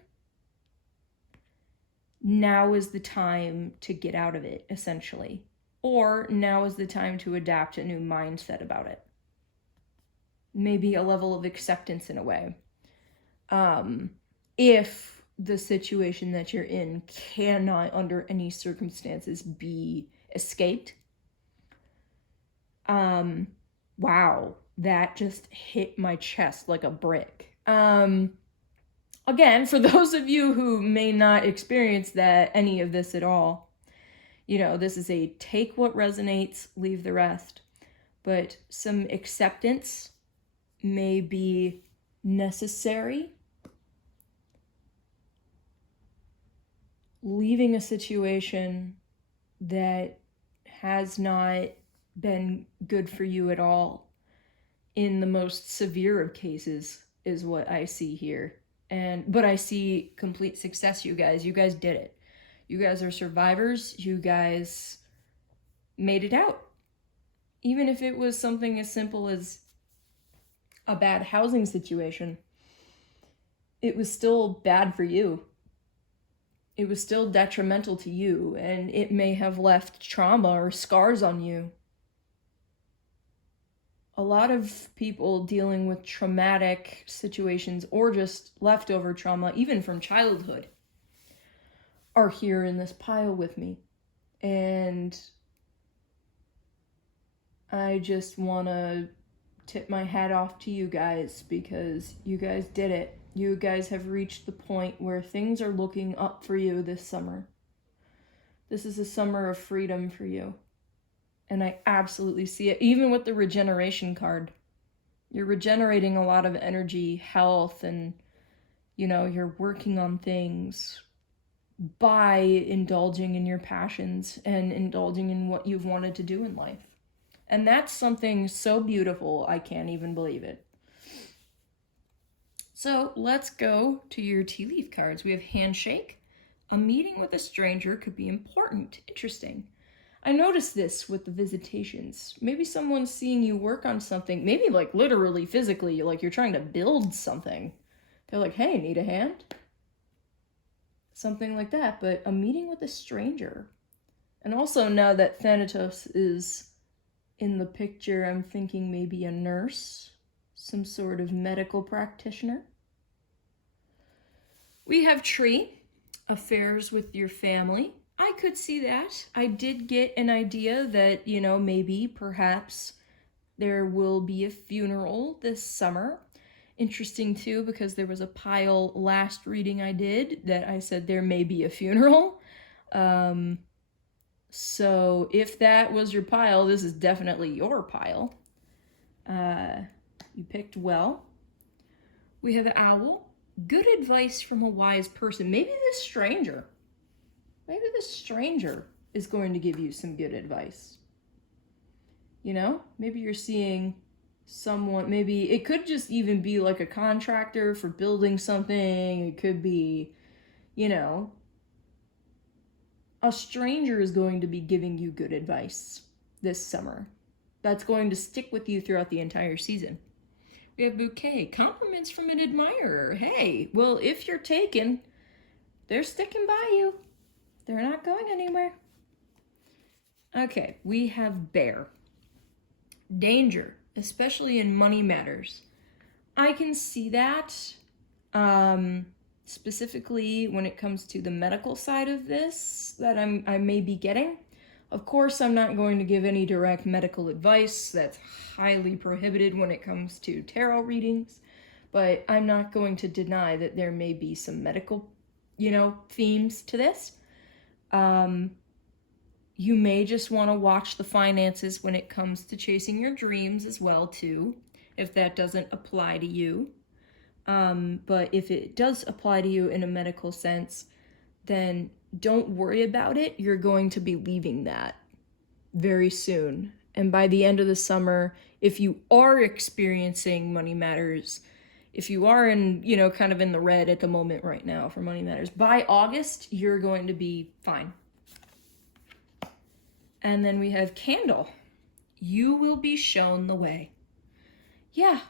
now is the time to get out of it, essentially. Or now is the time to adapt a new mindset about it. Maybe a level of acceptance in a way. If the situation that you're in cannot, under any circumstances, be escaped. Wow, that just hit my chest like a brick. Again, for those of you who may not experience any of this at all, you know, this is a take what resonates, leave the rest. But some acceptance may be necessary. Leaving a situation that has not been good for you at all, in the most severe of cases, is what I see here. But I see complete success, you guys. You guys did it. You guys are survivors. You guys made it out. Even if it was something as simple as a bad housing situation, it was still bad for you. It was still detrimental to you, and it may have left trauma or scars on you. A lot of people dealing with traumatic situations or just leftover trauma, even from childhood, are here in this pile with me. And I just want to tip my hat off to you guys, because you guys did it. You guys have reached the point where things are looking up for you this summer. This is a summer of freedom for you. And I absolutely see it. Even with the regeneration card, you're regenerating a lot of energy, health, and, you know, you're working on things by indulging in your passions and indulging in what you've wanted to do in life. And that's something so beautiful, I can't even believe it. So let's go to your tea leaf cards. We have handshake. A meeting with a stranger could be important. Interesting. I noticed this with the visitations. Maybe someone's seeing you work on something, maybe like literally physically, like you're trying to build something. They're like, hey, need a hand? Something like that, but a meeting with a stranger. And also, now that Thanatos is in the picture, I'm thinking maybe a nurse, some sort of medical practitioner. We have tree, affairs with your family. I could see that. I did get an idea that, you know, maybe, perhaps, there will be a funeral this summer. Interesting, too, because there was a pile last reading I did that I said there may be a funeral. So if that was your pile, this is definitely your pile. You picked well. We have owl. Good advice from a wise person. Maybe this stranger is going to give you some good advice. You know, maybe you're seeing someone, maybe it could just even be like a contractor for building something. It could be, you know, A stranger is going to be giving you good advice this summer. That's going to stick with you throughout the entire season. We have bouquet, compliments from an admirer. Hey, well, if you're taken, they're sticking by you. They're not going anywhere. Okay, we have bear. Danger, especially in money matters. I can see that, specifically when it comes to the medical side of this that I may be getting. Of course, I'm not going to give any direct medical advice. That's highly prohibited when it comes to tarot readings. But I'm not going to deny that there may be some medical, themes to this. You may just want to watch the finances when it comes to chasing your dreams as well, too, if that doesn't apply to you. But if it does apply to you in a medical sense, then don't worry about it. You're going to be leaving that very soon. And by the end of the summer, if you are experiencing money matters, if you are in, kind of in the red at the moment right now for money matters, by August, you're going to be fine. And then we have candle. You will be shown the way. Yeah,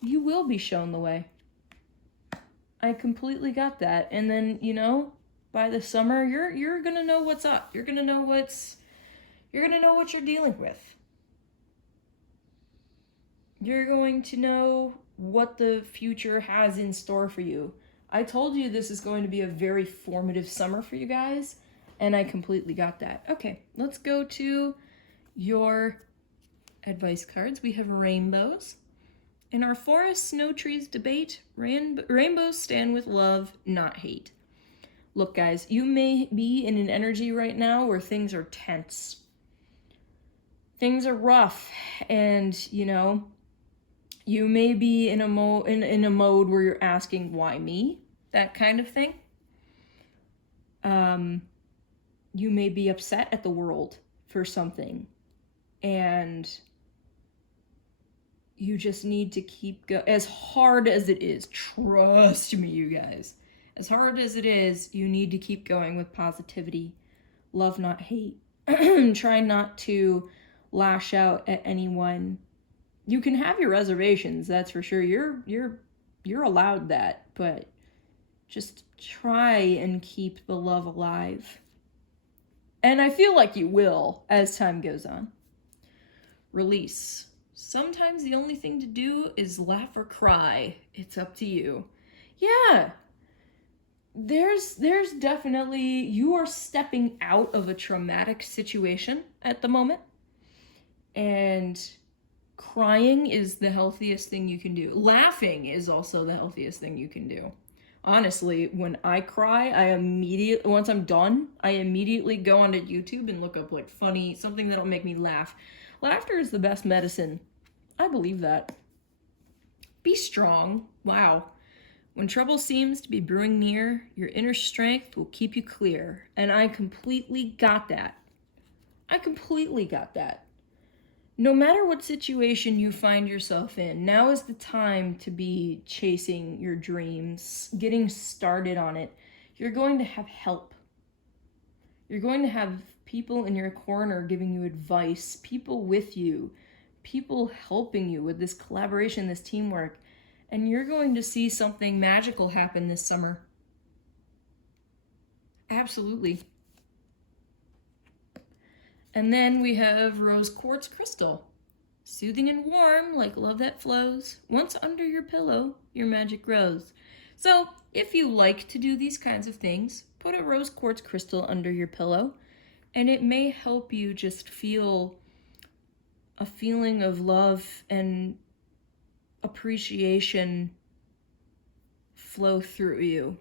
you will be shown the way. I completely got that. And then, by the summer, you're gonna know what's up. You're gonna know what you're dealing with. You're going to know what the future has in store for you. I told you this is going to be a very formative summer for you guys, and I completely got that. Okay, let's go to your advice cards. We have rainbows. In our forest snow trees debate, rainbows stand with love, not hate. Look, guys, you may be in an energy right now where things are tense. Things are rough, and, you may be in a mode where you're asking, why me? That kind of thing. You may be upset at the world for something, and you just need to keep going. As hard as it is, trust me, you guys, as hard as it is, you need to keep going with positivity. Love, not hate. Try not to lash out at anyone. You can have your reservations, that's for sure. You're allowed that, but just try and keep the love alive. And I feel like you will as time goes on. Release. Sometimes the only thing to do is laugh or cry. It's up to you. Yeah. There's definitely, you are stepping out of a traumatic situation at the moment. And crying is the healthiest thing you can do. Laughing is also the healthiest thing you can do. Honestly, when I cry, once I'm done, I immediately go onto YouTube and look up something that'll make me laugh. Laughter is the best medicine. I believe that. Be strong. Wow. When trouble seems to be brewing near, your inner strength will keep you clear. And I completely got that. No matter what situation you find yourself in, now is the time to be chasing your dreams, getting started on it. You're going to have help. You're going to have people in your corner giving you advice, people with you, people helping you with this collaboration, this teamwork, and you're going to see something magical happen this summer. Absolutely. And then we have rose quartz crystal. Soothing and warm, like love that flows. Once under your pillow, your magic grows. So, if you like to do these kinds of things, put a rose quartz crystal under your pillow, and it may help you just feel a feeling of love and appreciation flow through you.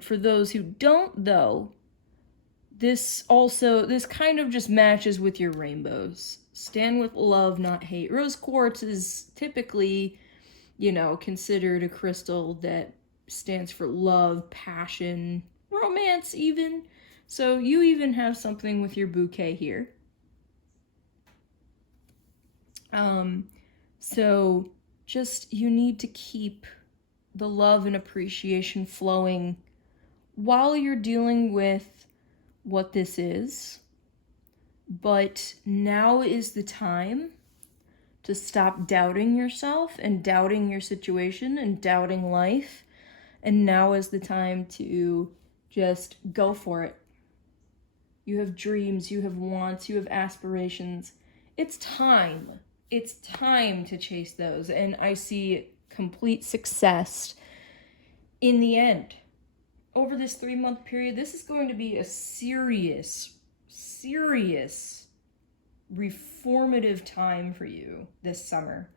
For those who don't, though, this kind of just matches with your rainbows. Stand with love, not hate. Rose quartz is typically, considered a crystal that stands for love, passion, romance even. So you even have something with your bouquet here. So just, you need to keep the love and appreciation flowing while you're dealing with what this is, but now is the time to stop doubting yourself and doubting your situation and doubting life. And now is the time to just go for it. You have dreams, you have wants, you have aspirations. It's time. It's time to chase those. And I see complete success in the end. Over this 3-month period, this is going to be a serious reformative time for you this summer.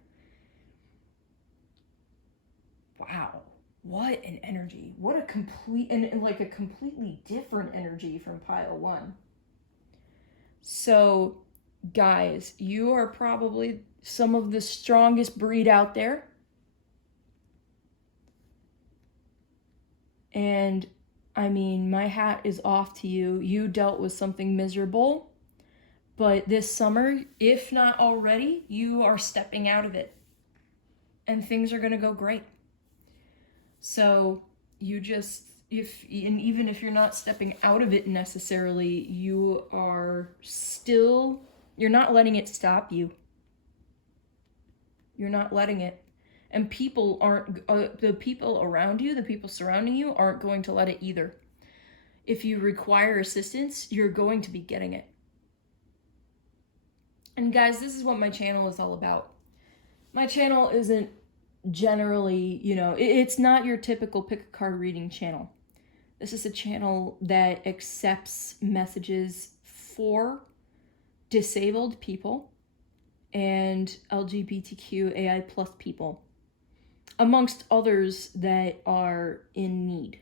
Wow. What an energy. What a complete, and like a completely different energy from pile 1. So, guys, you are probably some of the strongest breed out there. And, I mean, my hat is off to you. You dealt with something miserable. But this summer, if not already, you are stepping out of it. And things are going to go great. So you just, even if you're not stepping out of it necessarily, you are still, you're not letting it stop you. You're not letting it. And people aren't, the people around you, the people surrounding you aren't going to let it either. If you require assistance, you're going to be getting it. And guys, this is what my channel is all about. My channel isn't generally, it's not your typical pick a card reading channel. This is a channel that accepts messages for disabled people and LGBTQAI+ people, amongst others that are in need.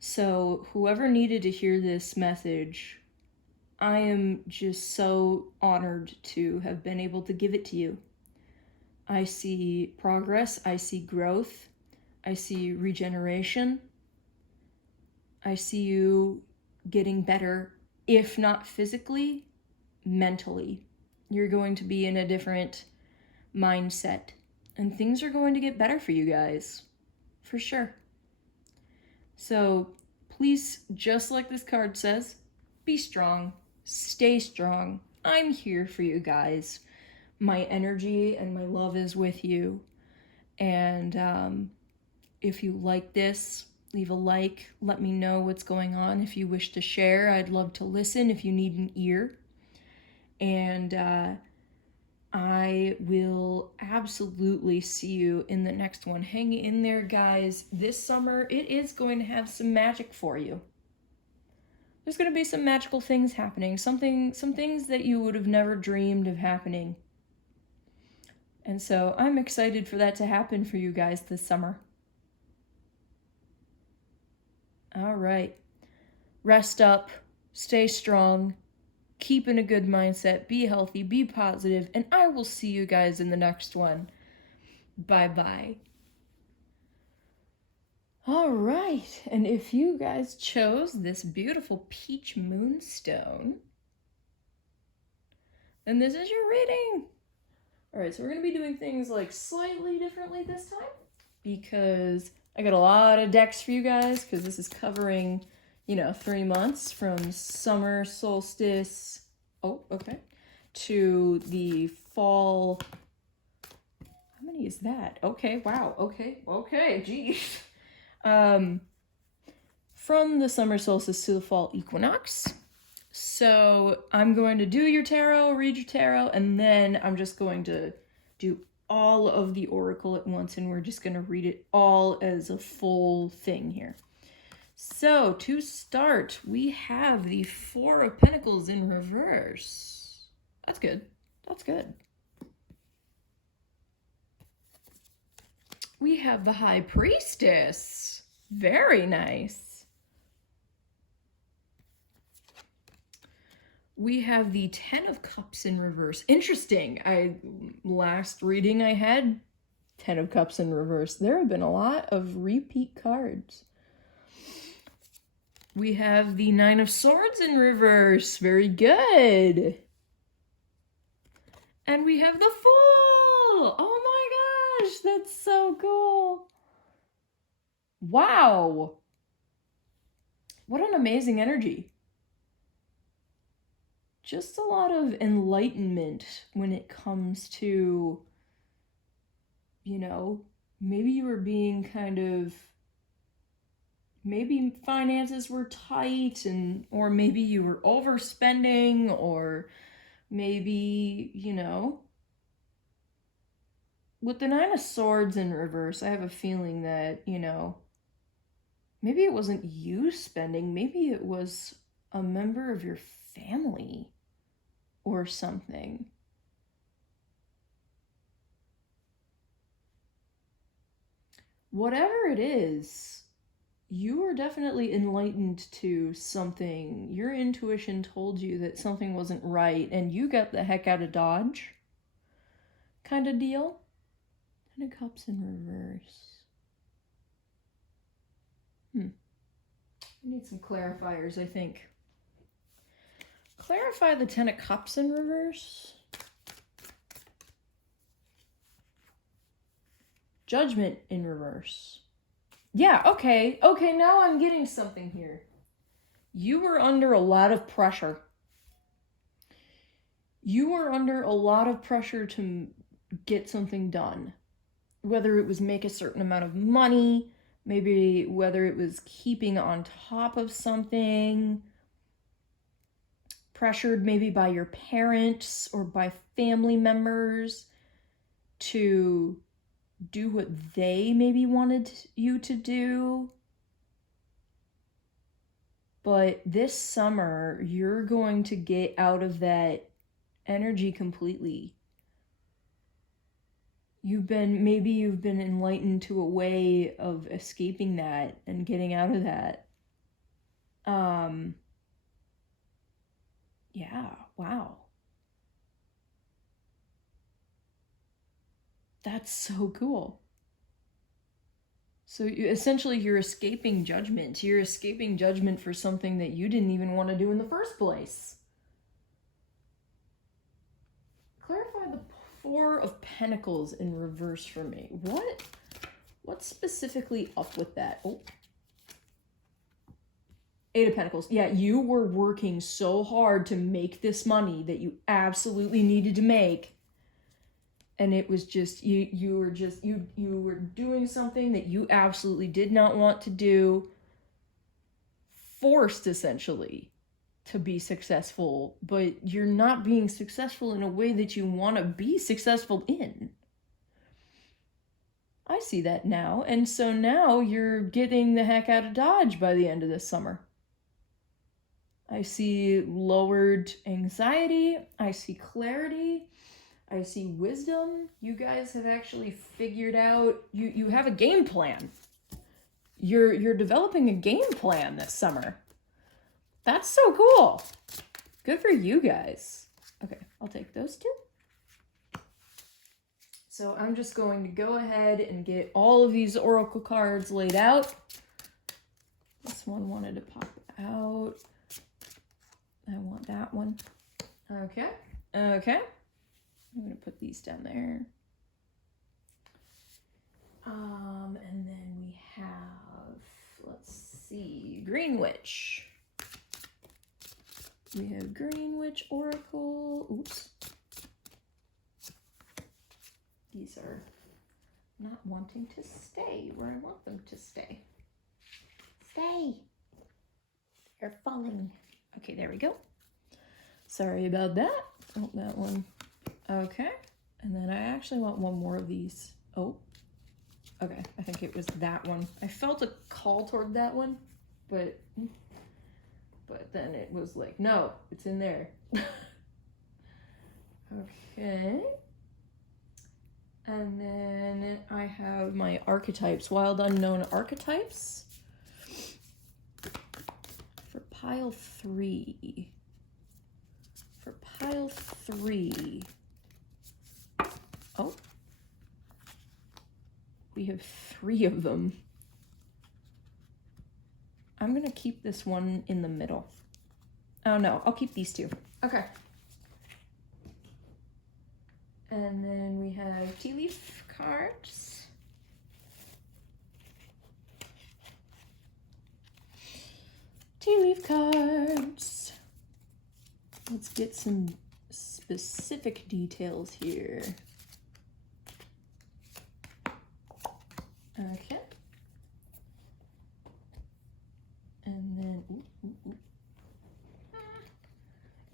So whoever needed to hear this message, I am just so honored to have been able to give it to you. I see progress, I see growth, I see regeneration. I see you getting better, if not physically, mentally. You're going to be in a different mindset, and things are going to get better for you guys, for sure. So please, just like this card says, be strong, stay strong. I'm here for you guys. My energy and my love is with you. And if you like this, leave a like. Let me know what's going on. If you wish to share, I'd love to listen if you need an ear. And I will absolutely see you in the next one. Hang in there, guys. This summer, it is going to have some magic for you. There's going to be some magical things happening. Some things that you would have never dreamed of happening. And so I'm excited for that to happen for you guys this summer. All right. Rest up, stay strong, keep in a good mindset, be healthy, be positive, and I will see you guys in the next one. Bye-bye. All right, and if you guys chose this beautiful peach moonstone, then this is your reading. All right, so we're going to be doing things like slightly differently this time because I got a lot of decks for you guys because this is covering, 3 months from summer solstice, to the fall. How many is that? Okay, wow, okay, geez. From the summer solstice to the fall equinox. So I'm going to do your tarot, read your tarot, and then I'm just going to do all of the oracle at once, and we're just going to read it all as a full thing here. So to start, we have the Four of Pentacles in reverse. That's good. That's good. We have the High Priestess. Very nice. We have the Ten of Cups in reverse. Interesting. Last reading I had Ten of Cups in reverse. There have been a lot of repeat cards. We have the Nine of Swords in reverse. Very good. And we have the Fool. Oh my gosh, that's so cool. Wow. What an amazing energy. Just a lot of enlightenment when it comes to, you know, maybe you were being kind of, maybe finances were tight, and or maybe you were overspending, or maybe, you know, with the Nine of Swords in reverse, I have a feeling that, you know, maybe it wasn't you spending, maybe it was a member of your family or something. Whatever it is, you were definitely enlightened to something. Your intuition told you that something wasn't right, and you got the heck out of Dodge kind of deal. Ten of Cups in reverse. I need some clarifiers, I think. Clarify the Ten of Cups in reverse. Judgment in reverse. Yeah, okay. Okay, now I'm getting something here. You were under a lot of pressure. You were under a lot of pressure to get something done. Whether it was make a certain amount of money, maybe whether it was keeping on top of something, pressured maybe by your parents or by family members to do what they maybe wanted you to do. But this summer, you're going to get out of that energy completely. You've been enlightened to a way of escaping that and getting out of that. Yeah, wow. That's so cool. So essentially you're escaping judgment. You're escaping judgment for something that you didn't even want to do in the first place. Clarify the Four of Pentacles in reverse for me. What's specifically up with that? Oh. Eight of Pentacles. Yeah, you were working so hard to make this money that you absolutely needed to make. And it was just, you were doing something that you absolutely did not want to do, forced essentially to be successful, but you're not being successful in a way that you want to be successful in. I see that now. And so now you're getting the heck out of Dodge by the end of this summer. I see lowered anxiety. I see clarity. I see wisdom. You guys have actually figured out, you have a game plan. You're developing a game plan this summer. That's so cool. Good for you guys. Okay, I'll take those two. So I'm just going to go ahead and get all of these oracle cards laid out. This one wanted to pop out. I want that one. Okay. Okay. I'm going to put these down there. And then we have, let's see, Green Witch. We have Green Witch Oracle. Oops. These are not wanting to stay where I want them to stay. Stay. They're falling. Okay, there we go. Sorry about that. Oh, that one. Okay. And then I actually want one more of these. Oh. Okay, I think it was that one. I felt a call toward that one, but then it was like, no, it's in there. Okay. And then I have my archetypes, Wild Unknown Archetypes for pile 3. For pile 3. Oh. We have 3 of them. I'm going to keep this one in the middle. Oh no, I'll keep these 2. Okay. And then we have tea leaf cards. Let's get some specific details here. Okay. And then,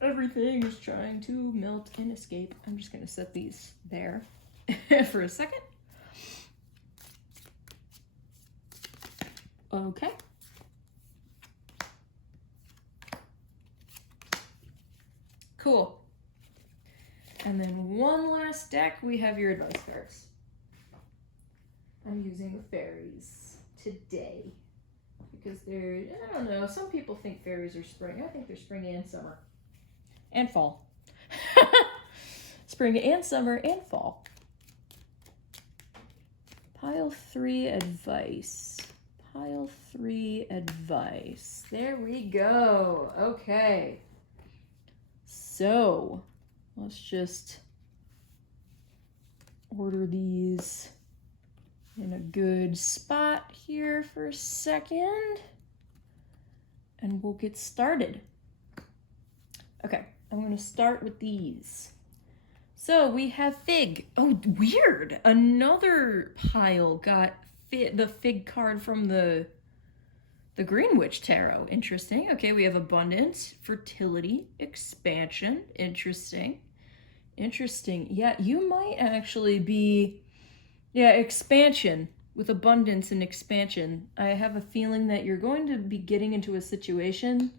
everything is trying to melt and escape. I'm just going to set these there for a second. Okay. Cool. And then one last deck, we have your advice cards. I'm using the fairies today because they're, I don't know, some people think fairies are spring. I think they're spring and summer. And fall. Spring and summer and fall. Pile 3 advice. Pile 3 advice. There we go. Okay. So, let's just order these in a good spot here for a second. And we'll get started. Okay, I'm going to start with these. So we have fig. Oh, weird. Another pile got the fig card from the Green Witch Tarot. Interesting. Okay, we have abundance, fertility, expansion. Interesting. Interesting. Yeah, you might actually be, yeah, expansion with abundance and expansion. I have a feeling that you're going to be getting into a situation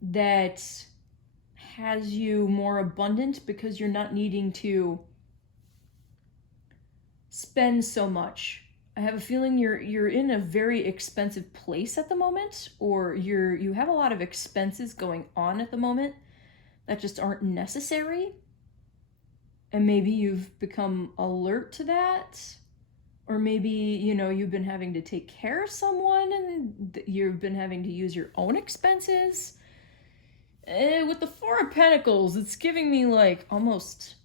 that has you more abundant because you're not needing to spend so much. I have a feeling you're in a very expensive place at the moment, or you have a lot of expenses going on at the moment that just aren't necessary. And maybe you've become alert to that, or maybe, you know, you've been having to take care of someone and you've been having to use your own expenses. With the Four of Pentacles, it's giving me like almost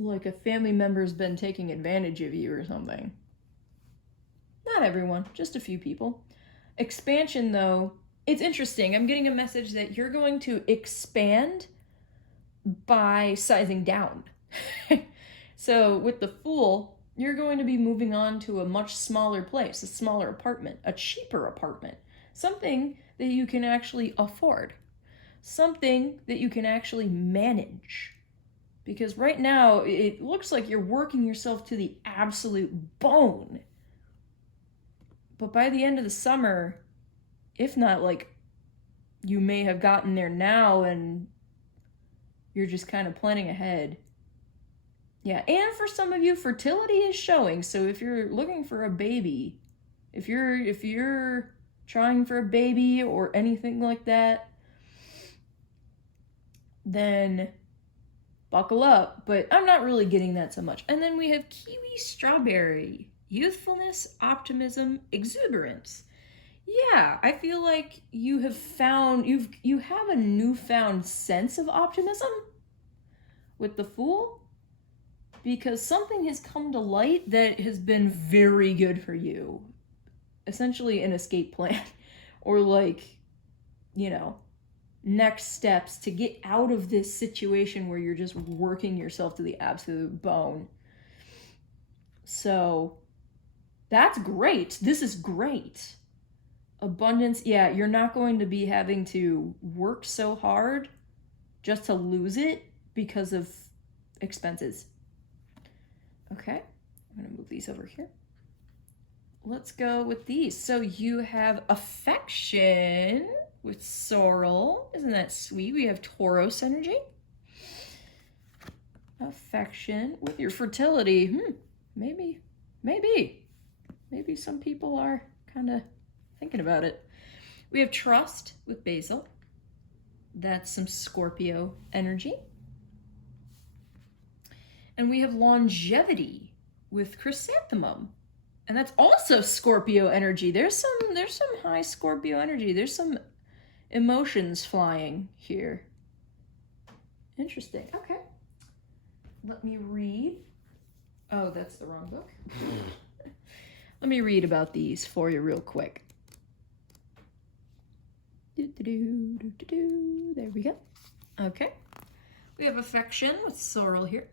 like a family member's been taking advantage of you or something. Not everyone, just a few people. Expansion, though, it's interesting. I'm getting a message that you're going to expand by sizing down. So with the Fool, you're going to be moving on to a much smaller place, a smaller apartment, a cheaper apartment, something that you can actually afford. Something that you can actually manage. Because right now, it looks like you're working yourself to the absolute bone. But by the end of the summer, if not, like, you may have gotten there now and you're just kind of planning ahead. Yeah, and for some of you, fertility is showing. So if you're looking for a baby, if you're trying for a baby or anything like that, then buckle up. But I'm not really getting that so much. And then we have kiwi strawberry. Youthfulness, optimism, exuberance. Yeah, I feel like you have found, you have a newfound sense of optimism with the Fool, because something has come to light that has been very good for you. Essentially an escape plan, or like, you know, next steps to get out of this situation where you're just working yourself to the absolute bone. So that's great. This is great. Abundance, yeah, you're not going to be having to work so hard just to lose it because of expenses. Okay, I'm going to move these over here. Let's go with these. So you have affection with sorrel. Isn't that sweet? We have Taurus energy. Affection with your fertility. Maybe some people are kind of thinking about it. We have trust with basil. That's some Scorpio energy. And we have longevity with chrysanthemum. And that's also Scorpio energy. There's some high Scorpio energy. There's some emotions flying here. Interesting. Okay. Let me read. Oh, that's the wrong book. Let me read about these for you real quick. There we go. Okay. We have affection with sorrel here.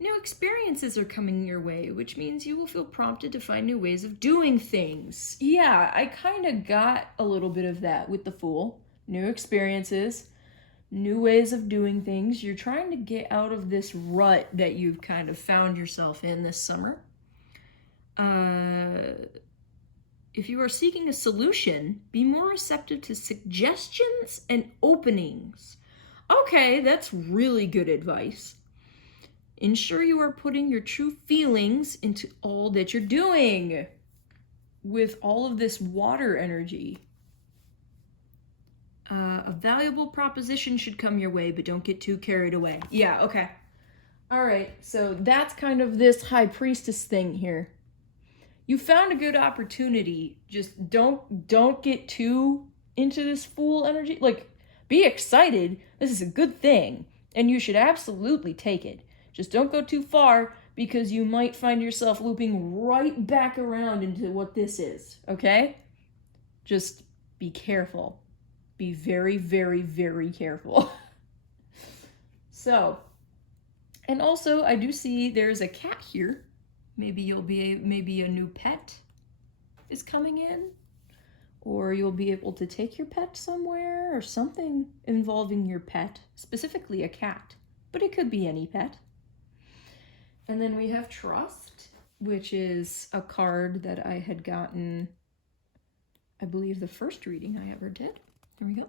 New experiences are coming your way, which means you will feel prompted to find new ways of doing things. Yeah, I kind of got a little bit of that with the Fool. New experiences, new ways of doing things. You're trying to get out of this rut that you've kind of found yourself in this summer. If you are seeking a solution, be more receptive to suggestions and openings. Okay, that's really good advice. Ensure you are putting your true feelings into all that you're doing with all of this water energy. A valuable proposition should come your way, but don't get too carried away. Yeah, okay. All right, so that's kind of this high priestess thing here. You found a good opportunity. Just don't get too into this Fool energy. Like, be excited. This is a good thing, and you should absolutely take it. Just don't go too far, because you might find yourself looping right back around into what this is, okay? Just be careful. Be very, very, very careful. So, and also I do see there's a cat here. Maybe a new pet is coming in, or you'll be able to take your pet somewhere, or something involving your pet, specifically a cat, but it could be any pet. And then we have Trust, which is a card that I had gotten, I believe, the first reading I ever did. There we go.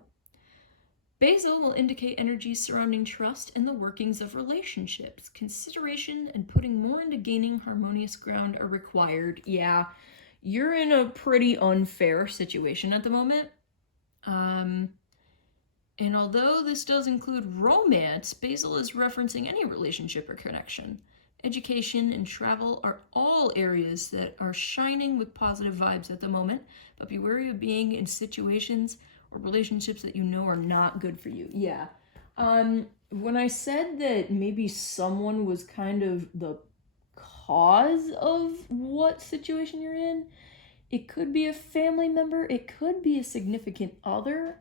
Basil will indicate energies surrounding trust and the workings of relationships. Consideration and putting more into gaining harmonious ground are required. Yeah, you're in a pretty unfair situation at the moment. And although this does include romance, Basil is referencing any relationship or connection. Education and travel are all areas that are shining with positive vibes at the moment, but be wary of being in situations or relationships that you know are not good for you. Yeah. When I said that maybe someone was kind of the cause of what situation you're in, it could be a family member, it could be a significant other,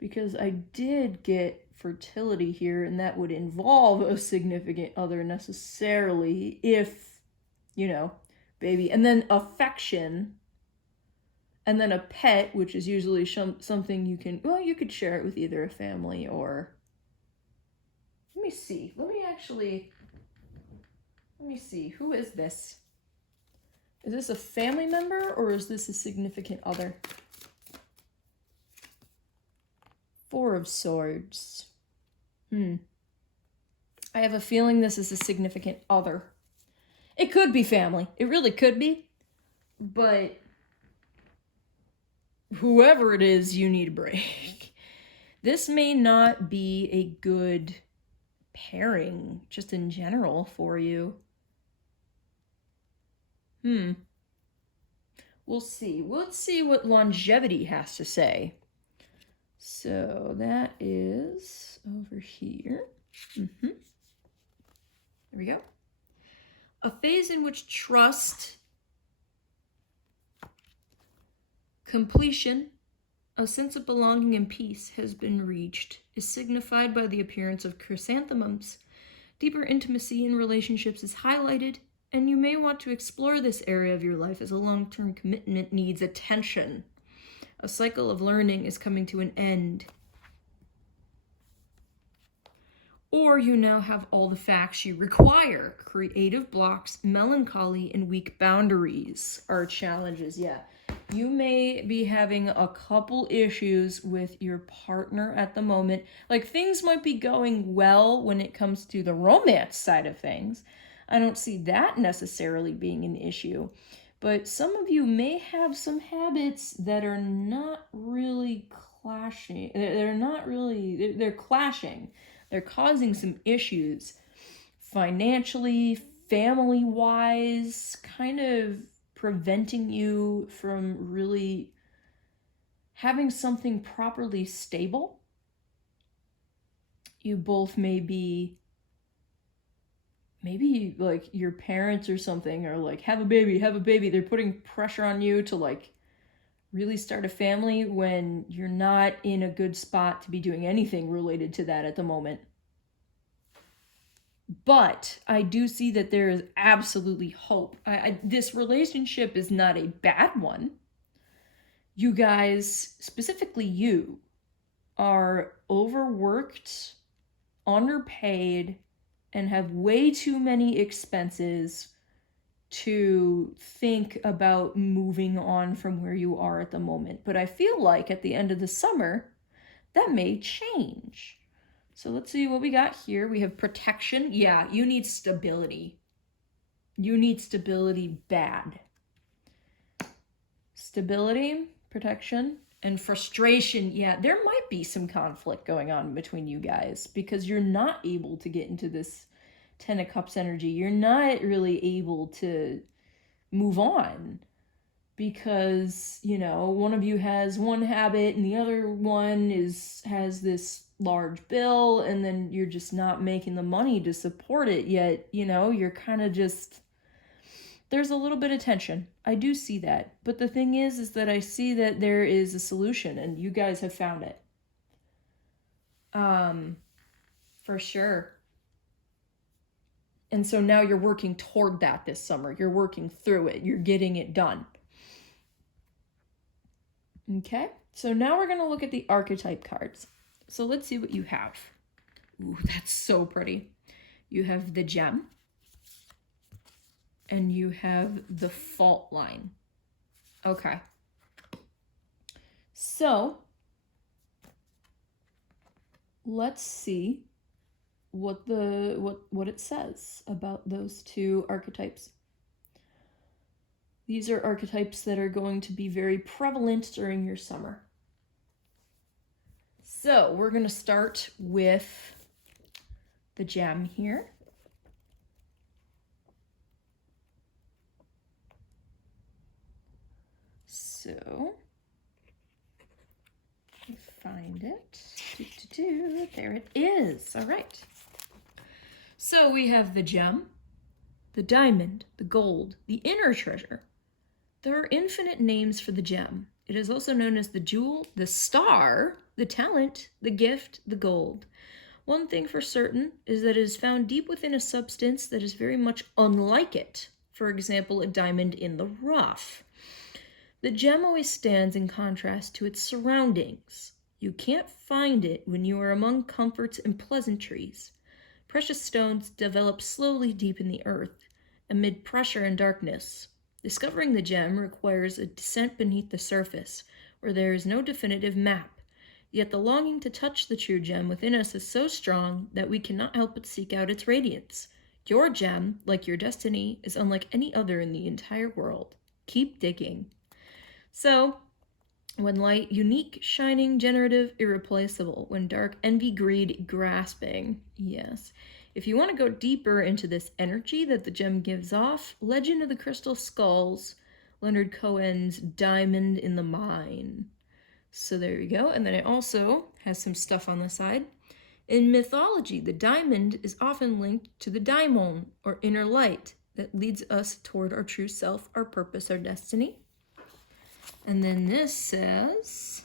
because I did get fertility here, and that would involve a significant other necessarily, if, you know, baby. And then affection, and then a pet, which is usually something you can, well, you could share it with either a family or, let me see, who is this? Is this a family member, or is this a significant other? Four of Swords. I have a feeling this is a significant other. It could be family. It really could be. But whoever it is, you need a break. This may not be a good pairing, just in general, for you. We'll see. Let's see what longevity has to say. So that is over here. There we go. A phase in which trust, completion, a sense of belonging and peace has been reached, is signified by the appearance of chrysanthemums. Deeper intimacy in relationships is highlighted, and you may want to explore this area of your life as a long-term commitment needs attention. A cycle of learning is coming to an end. Or you now have all the facts you require. Creative blocks, melancholy, and weak boundaries are challenges. Yeah, you may be having a couple issues with your partner at the moment. Like, things might be going well when it comes to the romance side of things. I don't see that necessarily being an issue. But some of you may have some habits that are not really clashing. They're clashing. They're causing some issues financially, family-wise, kind of preventing you from really having something properly stable. You both may be, maybe like your parents or something are like, have a baby. They're putting pressure on you to like really start a family when you're not in a good spot to be doing anything related to that at the moment. But I do see that there is absolutely hope. This relationship is not a bad one. You guys, specifically you, are overworked, underpaid, and have way too many expenses to think about moving on from where you are at the moment. But I feel like at the end of the summer, that may change. So let's see what we got here. We have protection. Yeah, you need stability. You need stability bad. Stability, protection, and frustration. Yeah, there might be some conflict going on between you guys because you're not able to get into this Ten of Cups energy. You're not really able to move on because, you know, one of you has one habit and the other one has this large bill, and then you're just not making the money to support it yet. You know, you're kind of just, there's a little bit of tension. I do see that. But the thing is that I see that there is a solution and you guys have found it. For sure. And so now you're working toward that this summer. You're working through it. You're getting it done. Okay, so now we're going to look at the archetype cards. So let's see what you have. Ooh, that's so pretty. You have the gem. And you have the fault line. Okay. So let's see what it says about those two archetypes. These are archetypes that are going to be very prevalent during your summer. So we're going to start with the gem here. So, find it. There it is. All right. So we have the gem, the diamond, the gold, the inner treasure. There are infinite names for the gem. It is also known as the jewel, the star, the talent, the gift, the gold. One thing for certain is that it is found deep within a substance that is very much unlike it. For example, a diamond in the rough. The gem always stands in contrast to its surroundings. You can't find it when you are among comforts and pleasantries. Precious stones develop slowly deep in the earth, amid pressure and darkness. Discovering the gem requires a descent beneath the surface, where there is no definitive map. Yet the longing to touch the true gem within us is so strong that we cannot help but seek out its radiance. Your gem, like your destiny, is unlike any other in the entire world. Keep digging. So, when light, unique, shining, generative, irreplaceable. When dark, envy, greed, grasping. Yes. If you want to go deeper into this energy that the gem gives off, Legend of the Crystal Skulls, Leonard Cohen's Diamond in the Mine. So there you go. And then it also has some stuff on the side. In mythology, the diamond is often linked to the daimon, or inner light, that leads us toward our true self, our purpose, our destiny. And then this says,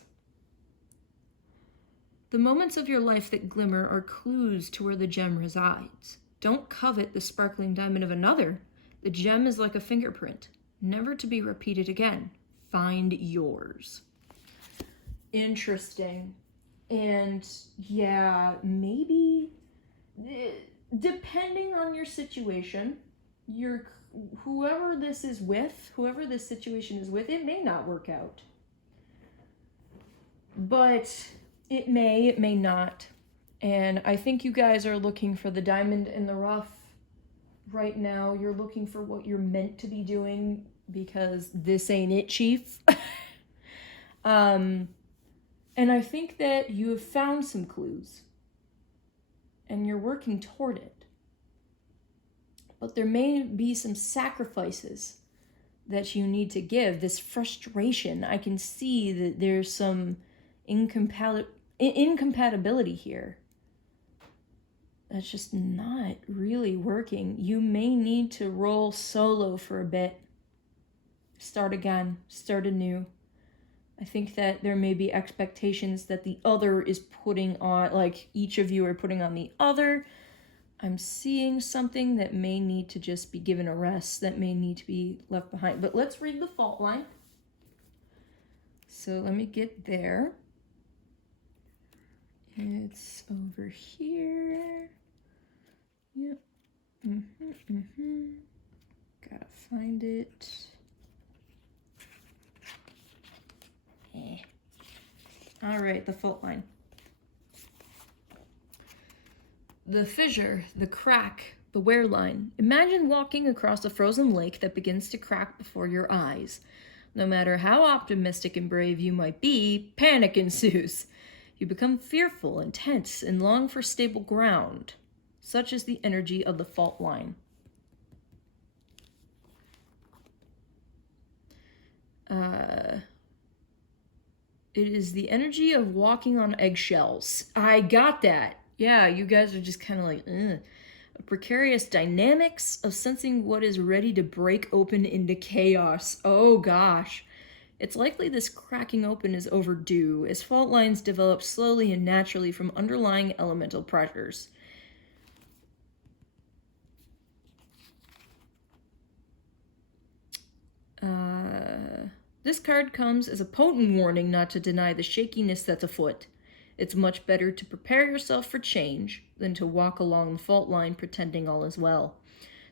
the moments of your life that glimmer are clues to where the gem resides. Don't covet the sparkling diamond of another. The gem is like a fingerprint, never to be repeated again. Find yours. Interesting. And yeah, maybe, depending on your situation, whoever this situation is with, it may not work out. But it may not. And I think you guys are looking for the diamond in the rough right now. You're looking for what you're meant to be doing because this ain't it, chief. And I think that you have found some clues and you're working toward it. But there may be some sacrifices that you need to give. This frustration, I can see that there's some incompatibility here. That's just not really working. You may need to roll solo for a bit. Start again, start anew. I think that there may be expectations that the other is putting on, like each of you are putting on the other. I'm seeing something that may need to just be given a rest, that may need to be left behind. But let's read the fault line. So let me get there. It's over here. Yep. Gotta find it. All right, the fault line. The fissure, the crack, the wear line. Imagine walking across a frozen lake that begins to crack before your eyes. No matter how optimistic and brave you might be, panic ensues. You become fearful and tense and long for stable ground. Such is the energy of the fault line. It is the energy of walking on eggshells. I got that. Yeah, you guys are just kind of like, ugh. Precarious dynamics of sensing what is ready to break open into chaos. Oh gosh. It's likely this cracking open is overdue, as fault lines develop slowly and naturally from underlying elemental pressures. This card comes as a potent warning not to deny the shakiness that's afoot. It's much better to prepare yourself for change than to walk along the fault line pretending all is well.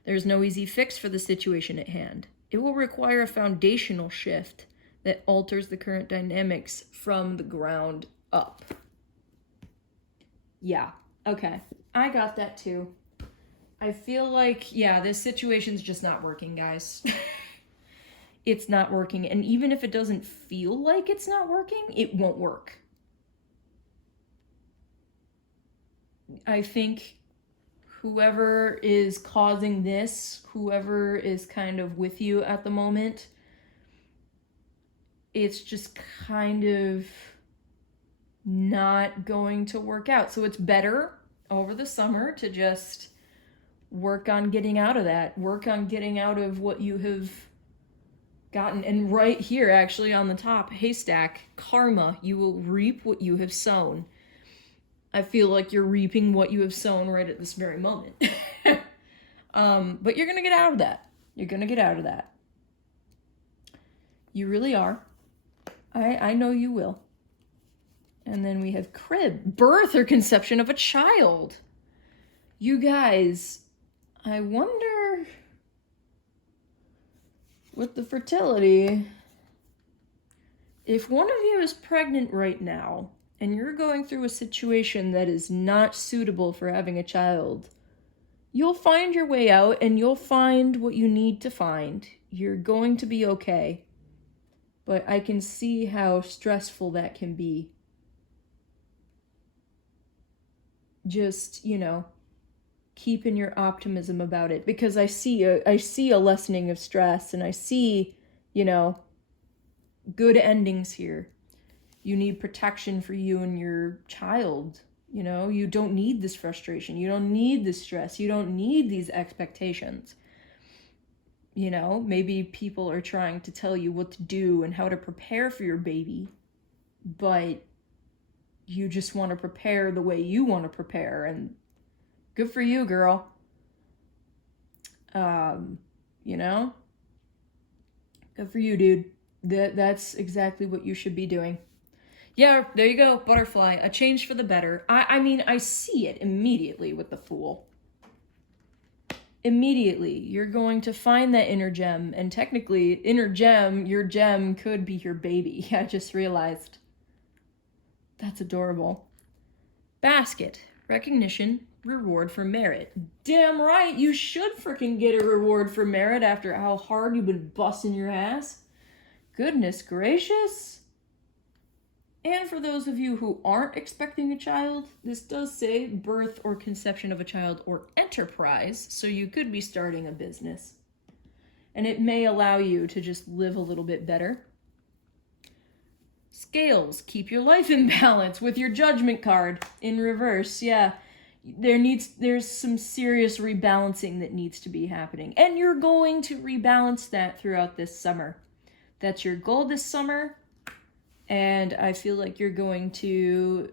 There is no easy fix for the situation at hand. It will require a foundational shift that alters the current dynamics from the ground up. Yeah, okay. I got that too. I feel like, yeah, this situation's just not working, guys. It's not working. And even if it doesn't feel like it's not working, it won't work. I think whoever is causing this, whoever is kind of with you at the moment, it's just kind of not going to work out. So it's better over the summer to just work on getting out of that. Work on getting out of what you have gotten. And right here, actually on the top, haystack, karma, you will reap what you have sown. I feel like you're reaping what you have sown right at this very moment. But you're going to get out of that. You're going to get out of that. You really are. I know you will. And then we have crib, birth or conception of a child. You guys, I wonder with the fertility, if one of you is pregnant right now, and you're going through a situation that is not suitable for having a child, you'll find your way out and you'll find what you need to find. You're going to be okay. But I can see how stressful that can be. Just, you know, keeping your optimism about it. Because I see a lessening of stress, and I see, you know, good endings here. You need protection for you and your child. You know, you don't need this frustration. You don't need this stress. You don't need these expectations. You know, maybe people are trying to tell you what to do and how to prepare for your baby, but you just want to prepare the way you want to prepare, and good for you, girl. You know, good for you, dude. That's exactly what you should be doing. Yeah, there you go, butterfly, a change for the better. I mean, I see it immediately with the Fool. Immediately, you're going to find that inner gem, and technically, inner gem, your gem could be your baby. I just realized. That's adorable. Basket, recognition, reward for merit. Damn right, you should freaking get a reward for merit after how hard you've been busting your ass. Goodness gracious. And for those of you who aren't expecting a child, this does say birth or conception of a child or enterprise, so you could be starting a business. And it may allow you to just live a little bit better. Scales, keep your life in balance with your judgment card in reverse. Yeah, there's some serious rebalancing that needs to be happening. And you're going to rebalance that throughout this summer. That's your goal this summer. And I feel like you're going to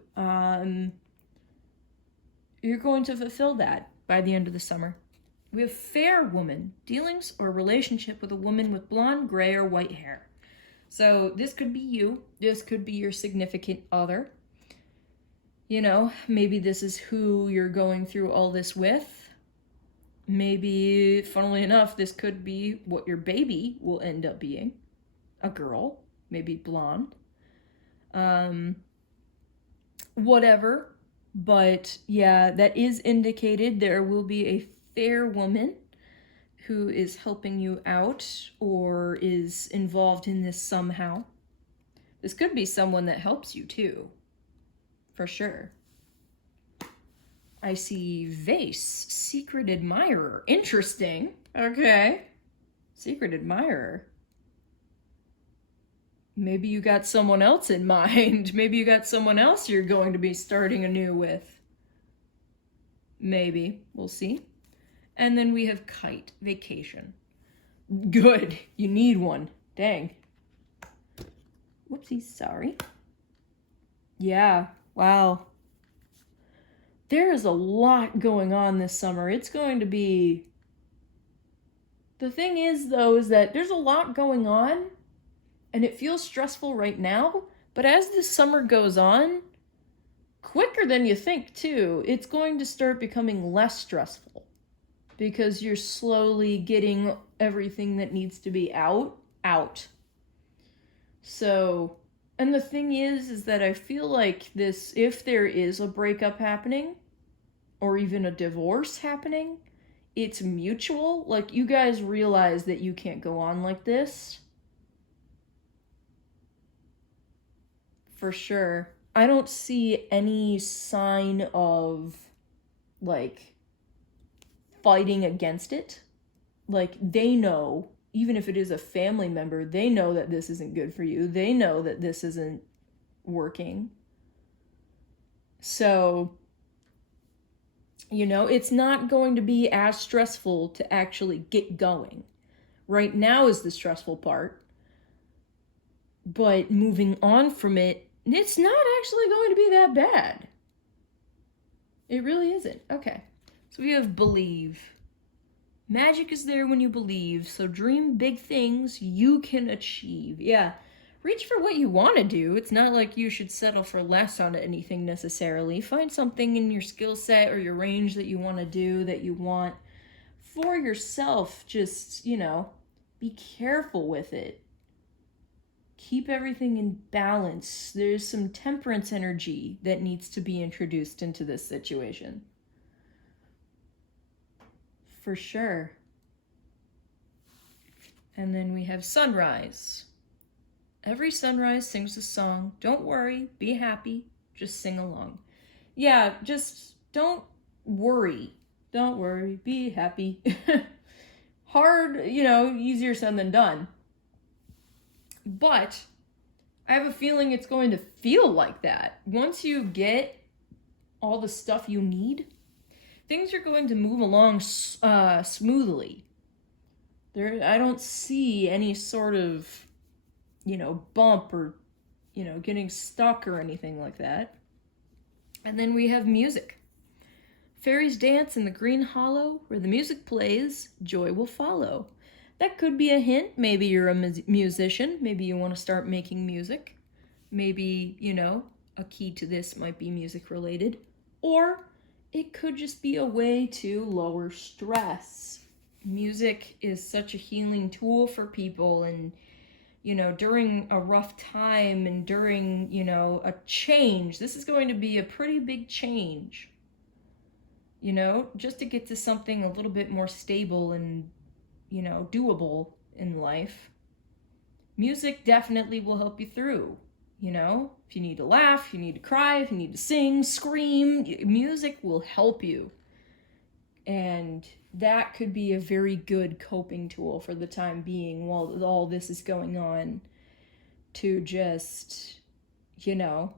fulfill that by the end of the summer. We have fair woman, dealings or relationship with a woman with blonde, gray, or white hair. So this could be you. This could be your significant other. You know, maybe this is who you're going through all this with. Maybe, funnily enough, this could be what your baby will end up being. A girl, maybe blonde. Whatever. But yeah, that is indicated. There will be a fair woman who is helping you out or is involved in this somehow. This could be someone that helps you too, for sure. I see vase, secret admirer. Interesting. Okay. Secret admirer. Maybe you got someone else in mind. Maybe you got someone else you're going to be starting anew with. Maybe. We'll see. And then we have kite, vacation. Good. You need one. Dang. Whoopsies, sorry. Yeah, wow. There is a lot going on this summer. It's going to be... The thing is, though, is that there's a lot going on, and it feels stressful right now, but as this summer goes on, quicker than you think, too, it's going to start becoming less stressful. Because you're slowly getting everything that needs to be out. So, and the thing is that I feel like this, if there is a breakup happening, or even a divorce happening, it's mutual. Like, you guys realize that you can't go on like this. For sure. I don't see any sign of, like, fighting against it. Like, they know, even if it is a family member, they know that this isn't good for you. They know that this isn't working. So, you know, it's not going to be as stressful to actually get going. Right now is the stressful part. But moving on from it, it's not actually going to be that bad. It really isn't. Okay. So we have believe. Magic is there when you believe, so dream big things you can achieve. Yeah, reach for what you want to do. It's not like you should settle for less on anything necessarily. Find something in your skill set or your range that you want to do, that you want for yourself. Just, you know, be careful with it. Keep everything in balance. There's some temperance energy that needs to be introduced into this situation. For sure. And then we have sunrise. Every sunrise sings a song. Don't worry, be happy, just sing along. Yeah, just don't worry. Don't worry, be happy. Hard, you know, easier said than done. But I have a feeling it's going to feel like that. Once you get all the stuff you need, things are going to move along smoothly. I don't see any sort of, you know, bump or, you know, getting stuck or anything like that. And then we have music. Fairies dance in the green hollow, where the music plays, joy will follow. That could be a hint. Maybe you're a musician. Maybe you want to start making music. Maybe, you know, a key to this might be music related. Or it could just be a way to lower stress. Music is such a healing tool for people, and, you know, during a rough time and during, you know, a change, this is going to be a pretty big change. You know, just to get to something a little bit more stable and, you know, doable in life. Music definitely will help you through. You know, if you need to laugh, if you need to cry, if you need to sing, scream, music will help you. And that could be a very good coping tool for the time being while all this is going on, to just, you know,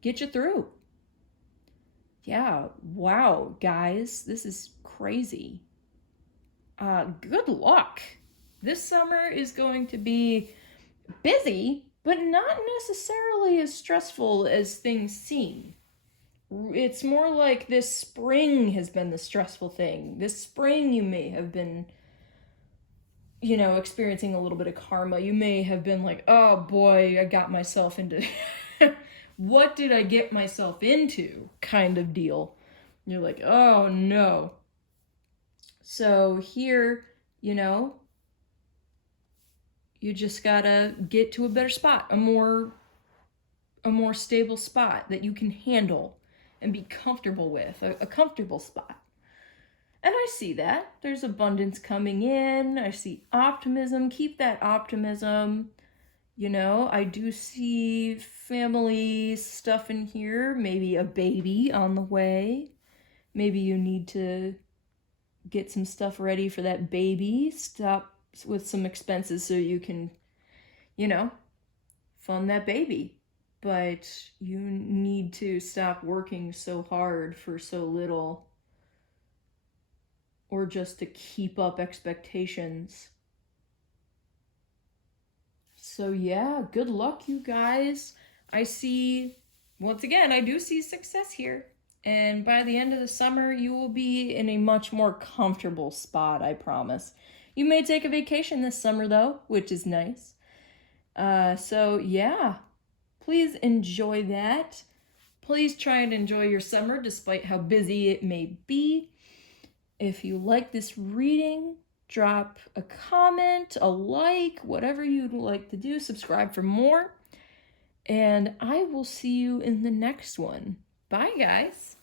get you through. Yeah, wow, guys, this is crazy. Good luck. This summer is going to be busy, but not necessarily as stressful as things seem. It's more like this spring has been the stressful thing. This spring you may have been, you know, experiencing a little bit of karma. You may have been like, oh boy, I got myself into what did I get myself into kind of deal. You're like, oh no. So here, you know, you just gotta get to a better spot, a more stable spot that you can handle and be comfortable with, a comfortable spot. And I see that. There's abundance coming in. I see optimism. Keep that optimism. You know, I do see family stuff in here. Maybe a baby on the way. Maybe you need to get some stuff ready for that baby. Stop with some expenses so you can, you know, fund that baby. But you need to stop working so hard for so little, or just to keep up expectations. So yeah, good luck, you guys. I see, once again, I do see success here. And by the end of the summer, you will be in a much more comfortable spot, I promise. You may take a vacation this summer, though, which is nice. So yeah, please enjoy that. Please try and enjoy your summer despite how busy it may be. If you like this reading, drop a comment, a like, whatever you'd like to do. Subscribe for more. And I will see you in the next one. Bye, guys.